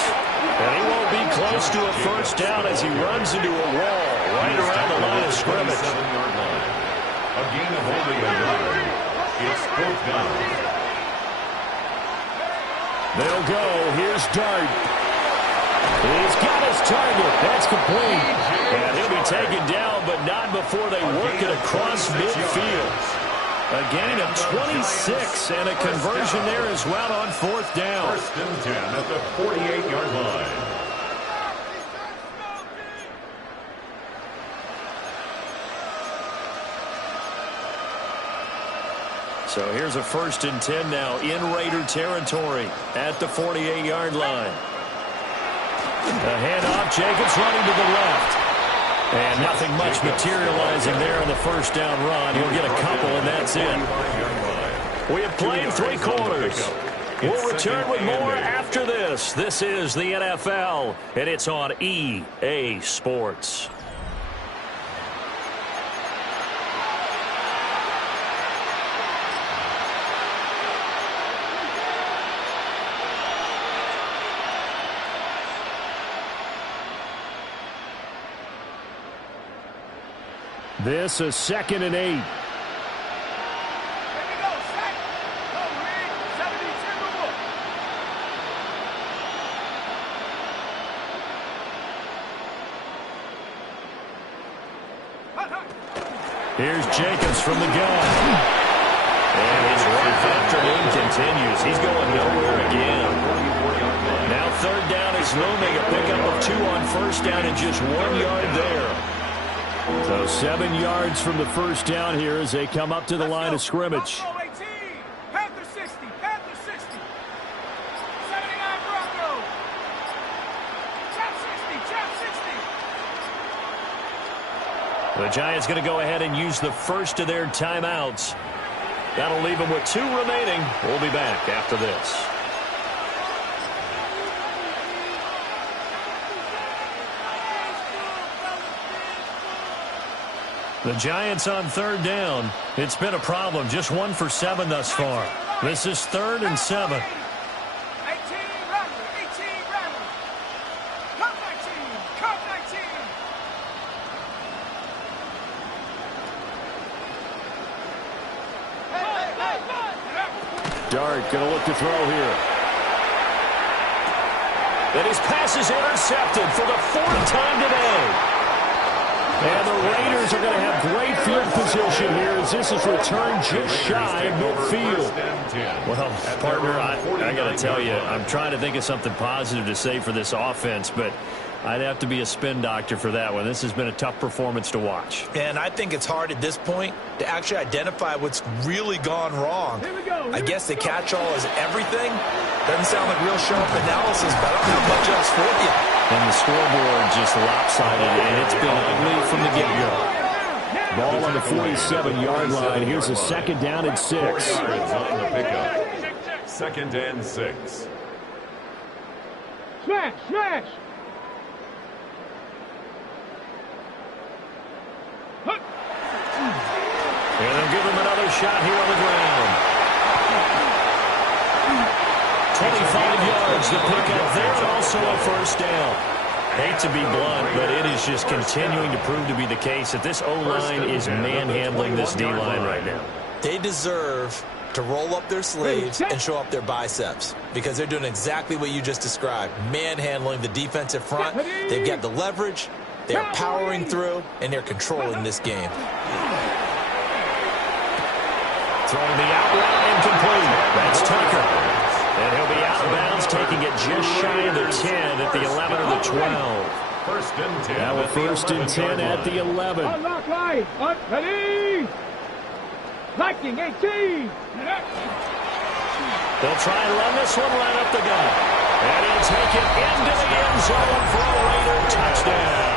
And he won't be close to a first down as he runs into a wall right around the line of scrimmage. A gain of only a yard. It's fourth down. They'll go. Here's Dart. He's got his target. That's complete. And he'll be taken down, but not before they work it across midfield. A gain of 26 and a conversion there as well on fourth down. First and 10 at the 48-yard line. So here's a first and 10 now in Raider territory at the 48-yard line. A handoff, Jacobs running to the left. And nothing much materializing there on the first down run. He'll get a couple, and that's it. We have played 3 quarters. We'll return with more after this. This is the NFL, and it's on EA Sports. This is 2nd and 8. Here's Jacobs from the gun. And his rough afternoon continues. He's going nowhere again. Now third down is looming. A pickup of 2 on first down and just 1 yard there. So 7 yards from the first down here as they come up to the line of scrimmage. Panther 60, Panther 60. 79 Broncos. Chop 60, Chop 60. The Giants going to go ahead and use the first of their timeouts. That'll leave them with 2 remaining. We'll be back after this. The Giants on third down. It's been a problem. Just 1 for 7 thus far. This is 3rd and 7. 18 Ramblers, 18 Ramblers. Come 19, come 19. Dart going to look to throw here. And his pass is intercepted for the 4th time today. And the Raiders are going to have great field position here as this is returned just shy of midfield. Well, partner, I got to tell you, I'm trying to think of something positive to say for this offense, but I'd have to be a spin doctor for that one. This has been a tough performance to watch. And I think it's hard at this point to actually identify what's really gone wrong. I guess the catch-all is everything. Doesn't sound like real sharp analysis, but I don't have much else for you. And the scoreboard just lopsided, and it's been ugly from the get-go. Ball on the 47-yard line. Here's a 2nd down and 6. On the pickup. 2nd and 6. Smash, smash. And they'll give him another shot here on the ground. 25 yards to pick up there, and also a first down. Hate to be blunt, but it is just continuing to prove to be the case that this O-line is manhandling this D-line right now. They deserve to roll up their sleeves and show up their biceps because they're doing exactly what you just described, manhandling the defensive front. They've got the leverage, they're powering through, and they're controlling this game. Throwing the out route incomplete. That's Tucker. And he'll be out of bounds, taking it just shy of the 10 at the 11 or the 12. First and 10. Now a first and 10 at the 11. Unlock line. Ready. Liking 18. They'll try and run this one right up the gut. And he'll take it into the end zone for a Raider touchdown.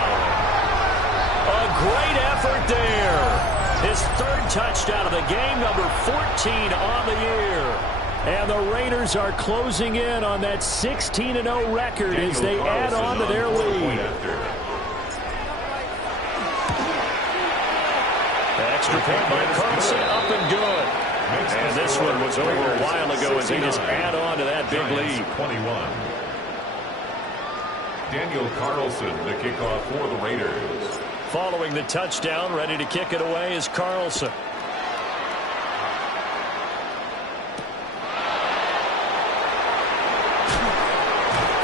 A great effort there. His third touchdown of the game, number 14 on the year. And the Raiders are closing in on that 16-0 record as they add on to their lead. Extra point by Carlson, up and good. And this one was over a while ago as they just add on to that big lead. 21. Daniel Carlson, the kickoff for the Raiders. Following the touchdown, ready to kick it away is Carlson.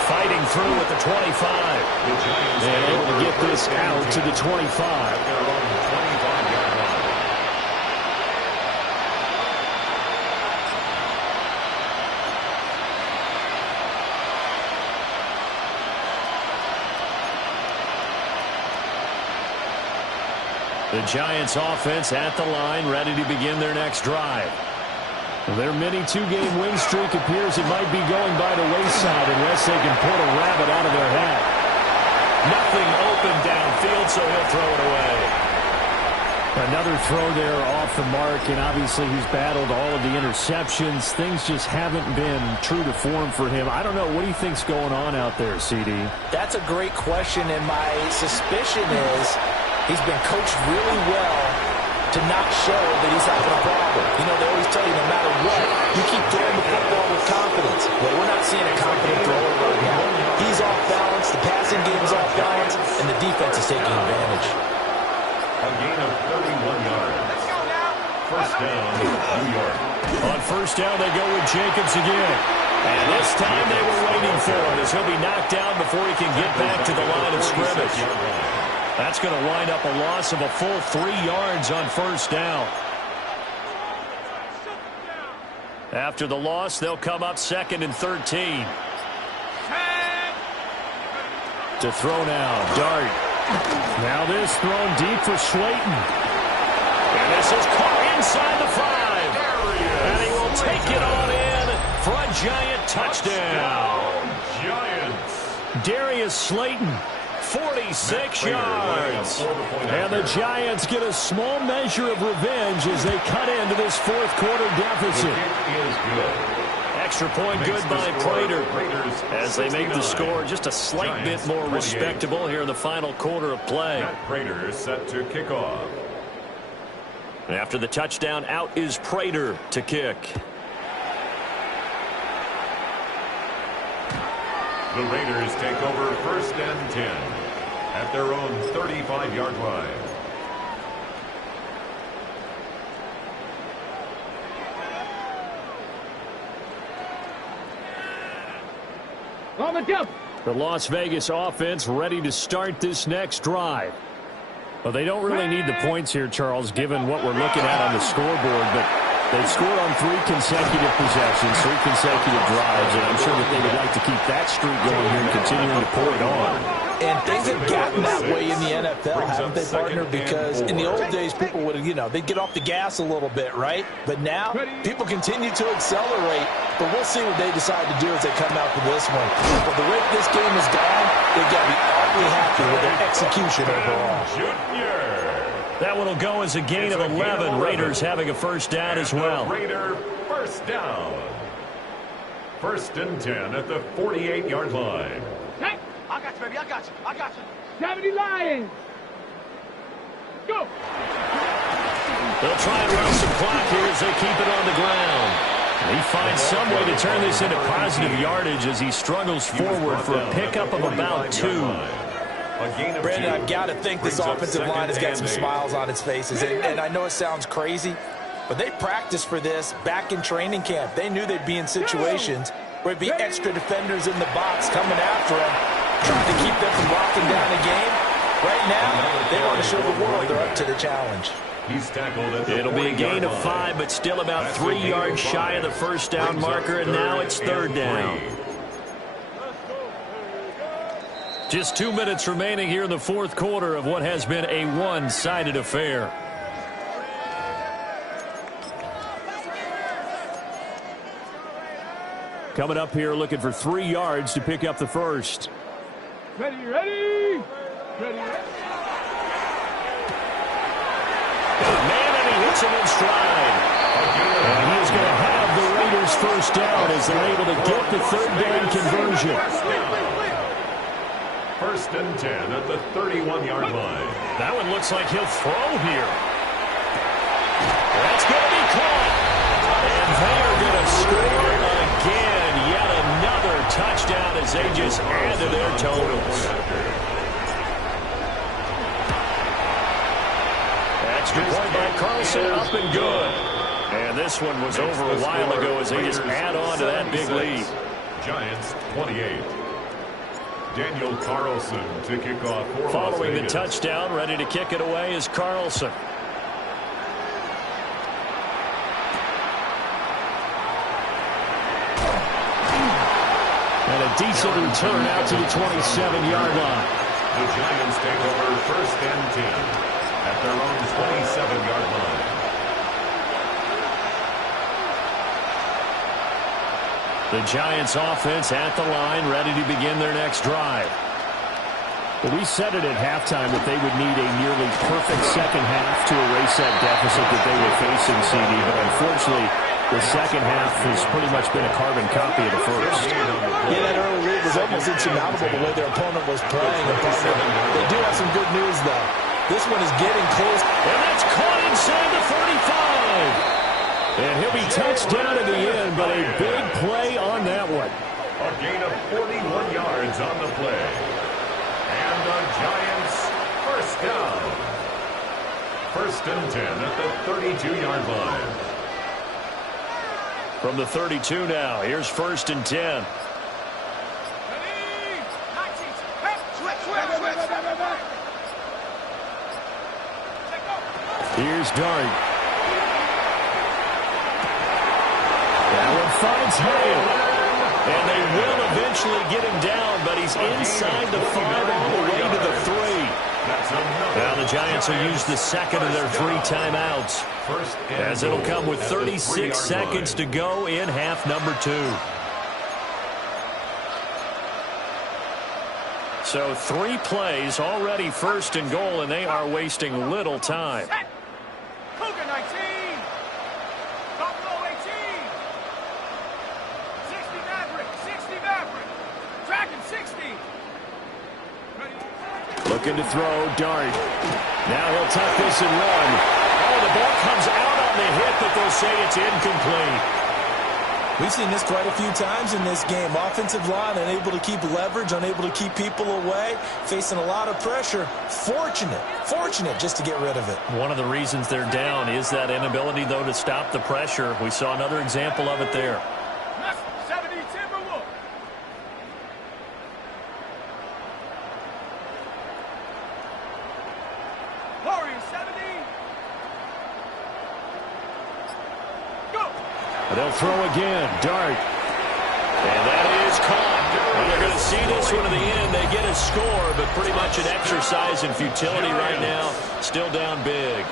Fighting through at the 25. And able to get this out to the 25. The Giants offense at the line, ready to begin their next drive. Their mini two-game win streak appears it might be going by the wayside unless they can pull a rabbit out of their hat. Nothing open downfield, so he'll throw it away. Another throw there off the mark, and obviously he's battled all of the interceptions. Things just haven't been true to form for him. I don't know. What do you think's going on out there, CD? That's a great question, and my suspicion is he's been coached really well to not show that he's having a problem. You know, they always tell you no matter what, you keep throwing the football with confidence. Well, we're not seeing a confident thrower right now. He's off balance, the passing game's off balance, and the defense is taking advantage. A gain of 31 yards. First down, New York. On first down, they go with Jacobs again. And this time they were waiting for him as he'll be knocked down before he can get back to the line of scrimmage. That's going to wind up a loss of a full 3 yards on first down. After the loss, they'll come up 2nd and 13. To throw now, Dart. Now this thrown deep for Slayton. And this is caught inside the 5. And he will take it on in for a Giant touchdown. Giants. Darius Slayton. 46 yards. And the Giants get a small measure of revenge as they cut into this fourth quarter deficit. Extra point good by Prater as they make the score just a slight bit more respectable here in the final quarter of play. Prater is set to kick off. After the touchdown, out is Prater to kick. The Raiders take over first and 10 at their own 35-yard line. On the jump. The Las Vegas offense ready to start this next drive. Well, they don't really need the points here, Charles, given what we're looking at on the scoreboard, but they've scored on 3 consecutive possessions, 3 consecutive drives, and I'm sure that they would like to keep that streak going here and continuing to pour it on. And things have gotten that way in the NFL, haven't they, partner? Because in the old days, people would, they'd get off the gas a little bit, right? But now, people continue to accelerate. But we'll see what they decide to do as they come out for this one. But the way this game has gone, they've got to be awfully happy with their execution overall. That one will go as a gain of 11. Raiders having a first down as well. Raider first down. First and 10 at the 48-yard line. Hey, I got you, baby. I got you. I got you. 70 Lions. Go. They'll try and run some clock here as they keep it on the ground. He finds some way to turn this into positive yardage as he struggles forward for a pickup of about 2. Brandon, I've got to think this offensive line has got some smiles on its faces. And I know it sounds crazy, but they practiced for this back in training camp. They knew they'd be in situations where it'd be extra defenders in the box coming after them, trying to keep them from locking down the game. Right now, they want to show the world they're up to the challenge. It'll be a gain of 5, but still about 3 yards shy of the first down marker, and now it's 3rd down. Just 2 minutes remaining here in the 4th quarter of what has been a one-sided affair. Coming up here looking for 3 yards to pick up the first. Ready, ready, ready, ready. Man, and he hits him in stride. And he is going to have the Raiders first down as they're able to get the 3rd down conversion. 1st and 10 at the 31-yard line. That one looks like he'll throw here. That's going to be caught. And they are going to score again. Yet another touchdown as they just add to their totals. Extra point by Carlson, up and good. And this one was over a while ago as they just add on to that big lead. Giants 28. Daniel Carlson to kick off for Following the touchdown, ready to kick it away is Carlson. And a decent return out to the 27-yard line. The Giants take over 1st and 10 at their own 27-yard line. The Giants offense at the line, ready to begin their next drive. Well, we said it at halftime that they would need a nearly perfect second half to erase that deficit that they were facing, CD. But unfortunately, the second half has pretty much been a carbon copy of the first. Yeah, that early lead was almost insurmountable the way their opponent was playing. They do have some good news, though. This one is getting close. And that's caught inside the 45. And he'll be touched down at the end, but a big play on that one. A gain of 41 yards on the play. And the Giants first down. 1st and 10 at the 32-yard line. From the 32 now, here's 1st and 10. Here's Dart. That one finds Hyatt. And they will eventually get him down, but he's inside the 5 all the way to the 3. Now the Giants will use the second of their 3 timeouts, as it'll come with 36 seconds to go in half number 2. So 3 plays, already 1st and goal, and they are wasting little time. Cougar 19. Buffalo 18. 60 Maverick. 60 Maverick. Dragon 60. Looking to throw, Dart. Now he'll tuck this and run. Oh, the ball comes out on the hit, but they'll say it's incomplete. We've seen this quite a few times in this game. Offensive line unable to keep leverage, unable to keep people away, facing a lot of pressure. Fortunate just to get rid of it. One of the reasons they're down is that inability, though, to stop the pressure. We saw another example of it there. 70 Timberwolves. Warriors 70. Go. They'll throw again. Dart. And that is caught. And they're going to see this one to the end. They get a score, but pretty much an exercise in futility right now. Still down big.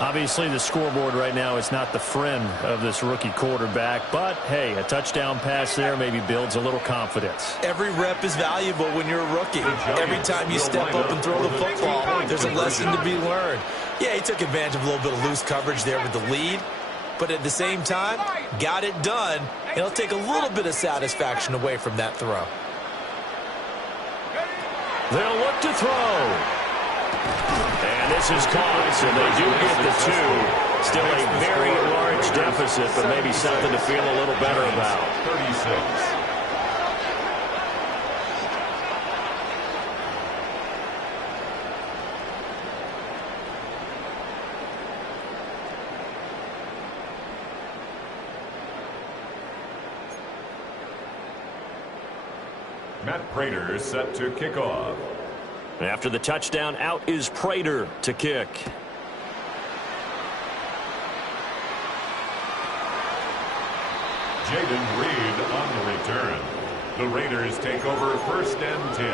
Obviously, the scoreboard right now is not the friend of this rookie quarterback. But, hey, a touchdown pass there maybe builds a little confidence. Every rep is valuable when you're a rookie. Every time you step up and throw the football, there's a lesson to be learned. Yeah, he took advantage of a little bit of loose coverage there with the lead. But at the same time, got it done. And it'll take a little bit of satisfaction away from that throw. They'll look to throw. And this is caught, so they do get the 2. Still a very large deficit, but maybe something to feel a little better about. 36. Matt Prater is set to kick off. After the touchdown, out is Prater to kick. Jaden Reed on the return. The Raiders take over 1st and 10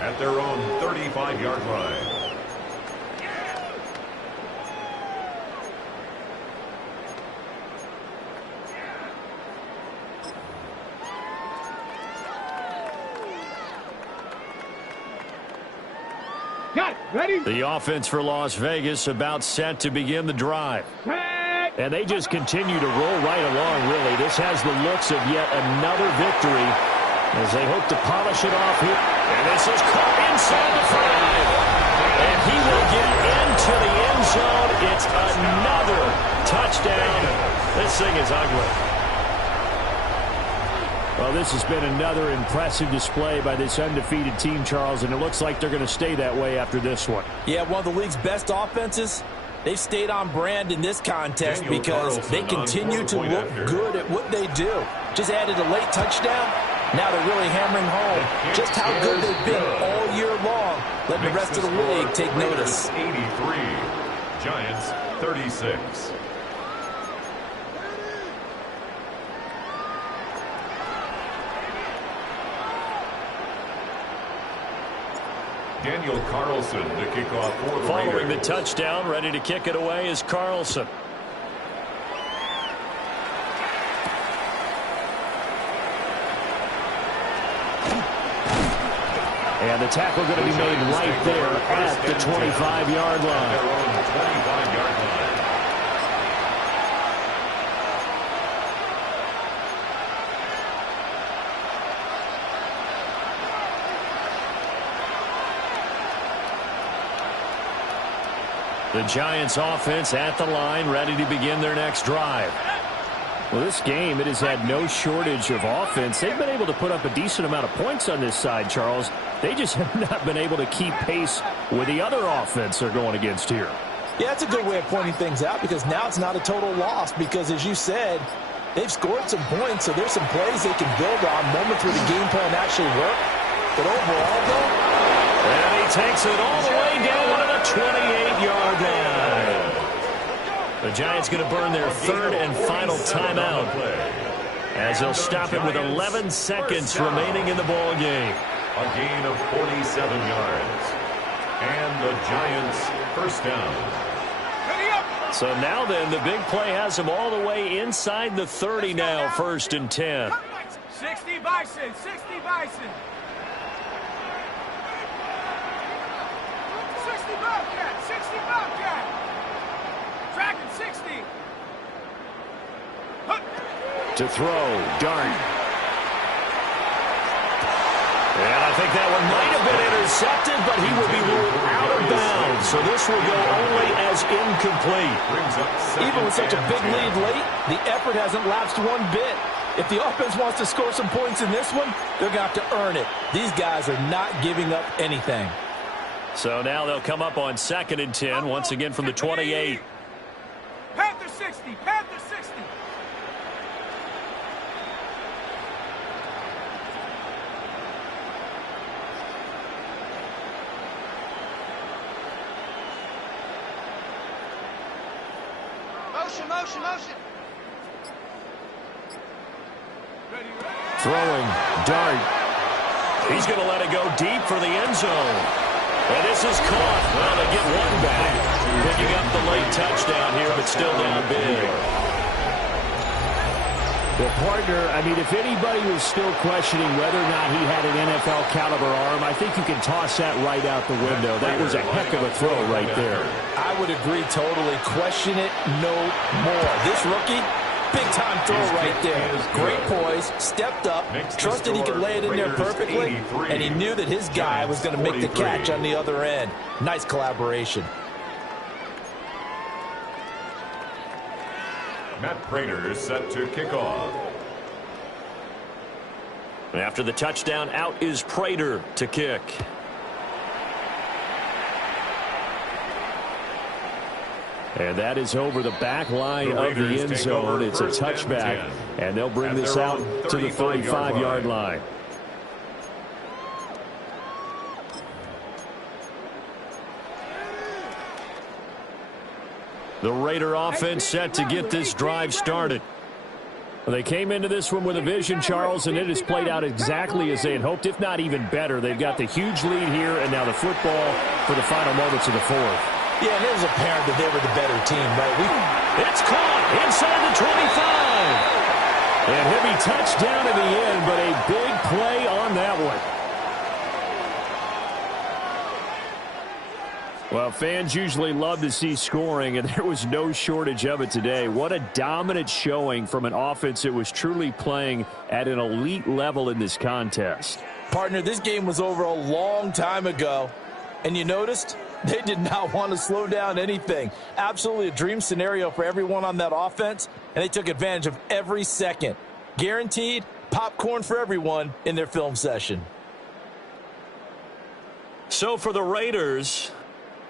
at their own 35-yard line. Got it. Ready? The offense for Las Vegas about set to begin the drive. And they just continue to roll right along, really. This has the looks of yet another victory as they hope to polish it off here. And this is caught inside the 5. And he will get into the end zone. It's another touchdown. This thing is ugly. Well, this has been another impressive display by this undefeated team, Charles, and it looks like they're going to stay that way after this one. Yeah, one of the league's best offenses. They've stayed on brand in this contest because they continue to look good at what they do. Just added a late touchdown. Now they're really hammering home just how good they've been all year long. Let the rest of the league take notice. 83, Giants 36. Daniel Carlson to kick off for the Raiders. Following the touchdown, ready to kick it away is Carlson. And the tackle going to be made right there at the 25-yard line. Their own 25-yard line. The Giants offense at the line, ready to begin their next drive. Well, this game, it has had no shortage of offense. They've been able to put up a decent amount of points on this side, Charles. They just have not been able to keep pace with the other offense they're going against here. Yeah, that's a good way of pointing things out because now it's not a total loss because, as you said, they've scored some points, so there's some plays they can build on, moments where the game plan actually worked. But overall, though, and he takes it all the way down to the 28-yard line. The Giants going to burn their 3rd and final timeout as they'll stop it with 11 seconds remaining in the ball game. A gain of 47 yards. And the Giants 1st down. So now then, the big play has them all the way inside the 30 now, 1st and 10. 60 Bison, 60 Bison. 60 Bobcat, 60 Bobcat. Dragon 60. To throw, Dart. And I think that one might have been intercepted, but he will be ruled out of bounds. So this will go only as incomplete. even with such a big lead late, the effort hasn't lapsed one bit. If the offense wants to score some points in this one, they're going to have to earn it. These guys are not giving up anything. So now they'll come up on 2nd and 10, once again from the 28. Panther 60, Panther 60. Motion, motion. Throwing, Dart. He's going to let it go deep for the end zone. And this is caught. Well, they get one back. Picking up the late touchdown here, but still down big. The partner, I mean, if anybody was still questioning whether or not he had an NFL caliber arm, I think you can toss that right out the window. That was a heck of a throw right there. I would agree totally. Question it no more. This rookie, big-time throw right there. Great poise, stepped up, trusted he could lay it in there perfectly, and he knew that his guy was going to make the catch on the other end. Nice collaboration. Matt Prater set to kick off. After the touchdown, out is Prater to kick. And that is over the back line of the end zone. It's a touchback, and they'll bring this out to the 35-yard line. The Raider offense set to get this drive started. They came into this one with a vision, Charles, and it has played out exactly as they had hoped, if not even better. They've got the huge lead here, and now the football for the final moments of the fourth. Yeah, and it was apparent that they were the better team, right? It's caught inside the 25. And heavy touchdown at the end, but a big play on that one. Well, fans usually love to see scoring, and there was no shortage of it today. What a dominant showing from an offense that was truly playing at an elite level in this contest. Partner, this game was over a long time ago, and you noticed they did not want to slow down anything. Absolutely a dream scenario for everyone on that offense, and they took advantage of every second. Guaranteed popcorn for everyone in their film session. So for the Raiders,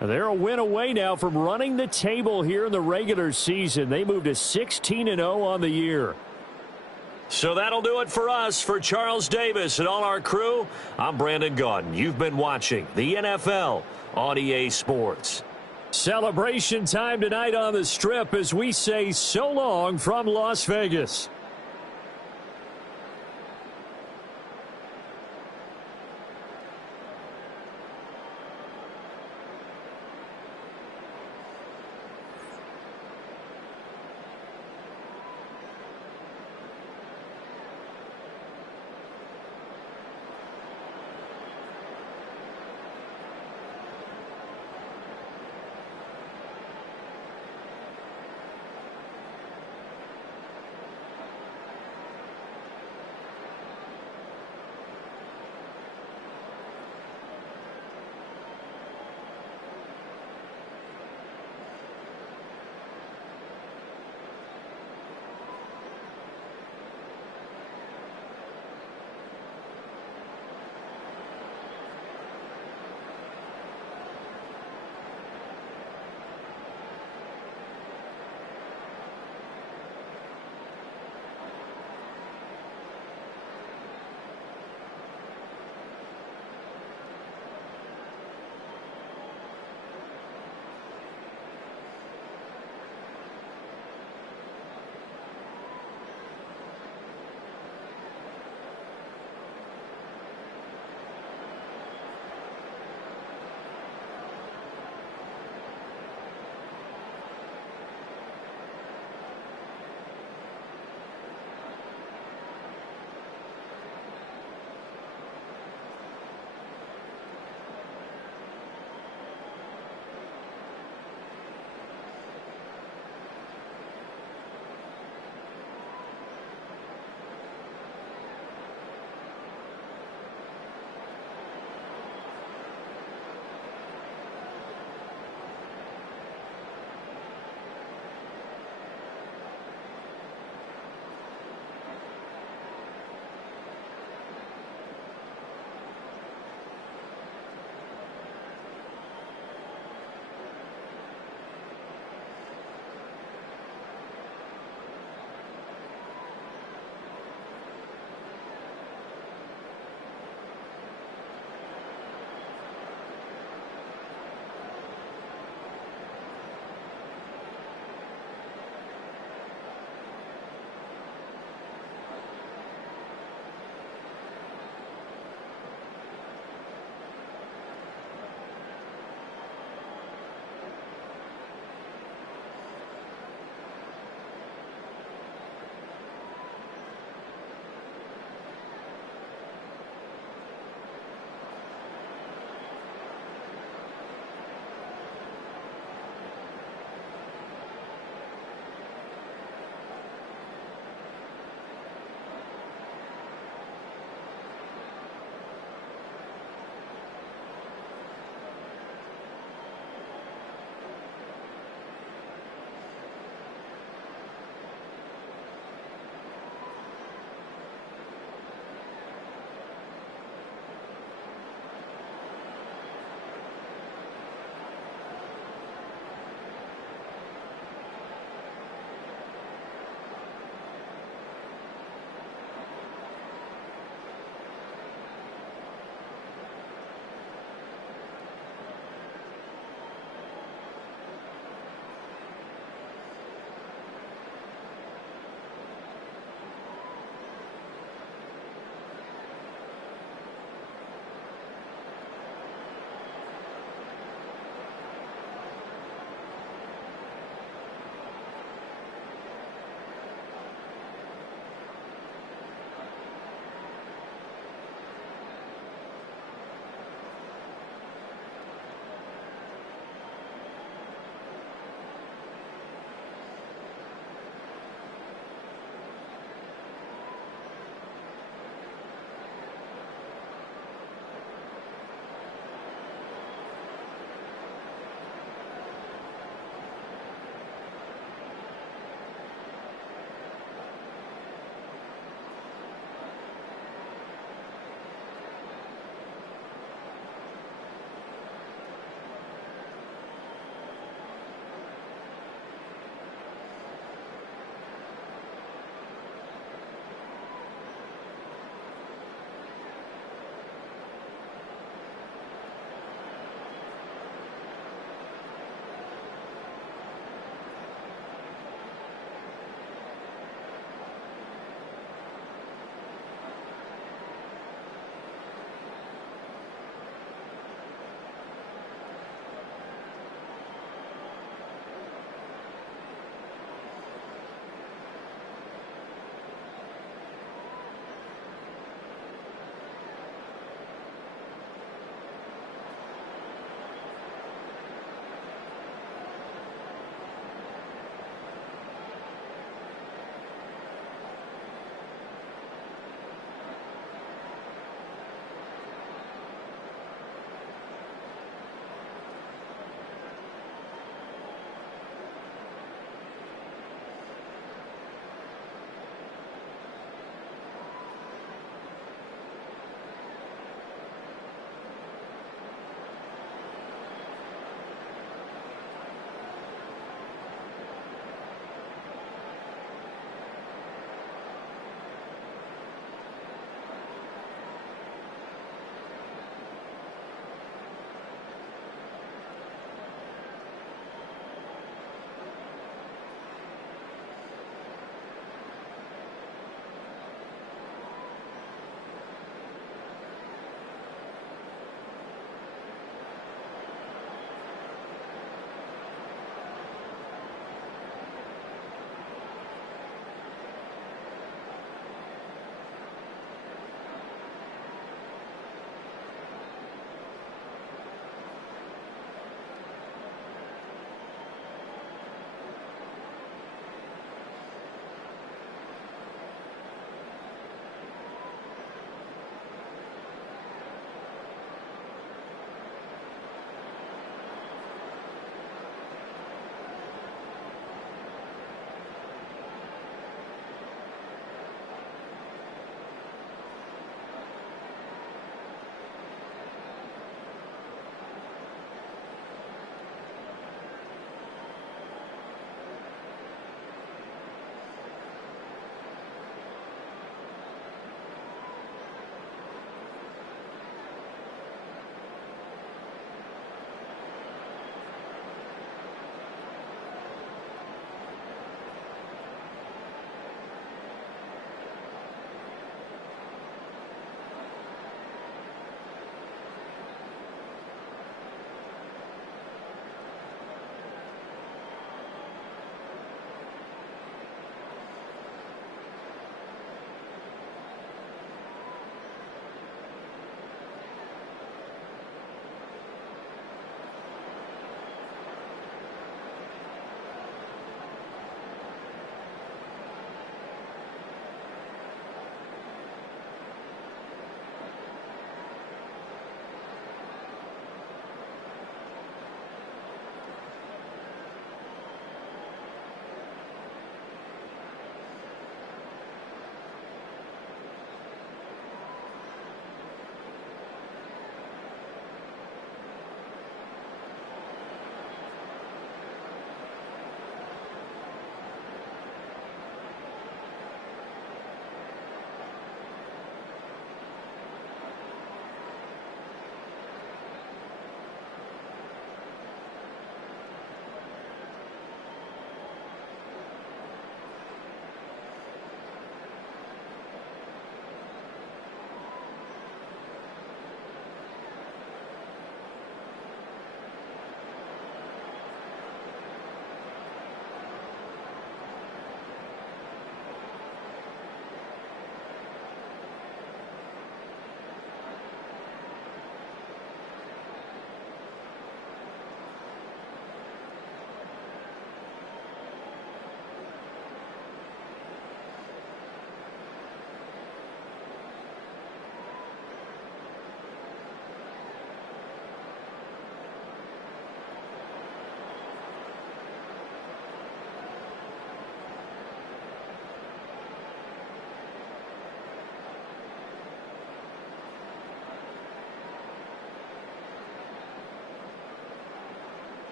they're a win away now from running the table here in the regular season. They moved to 16-0 on the year. So that'll do it for us. For Charles Davis and all our crew, I'm Brandon Gaudin. You've been watching the NFL on EA Sports. Celebration time tonight on the Strip as we say so long from Las Vegas.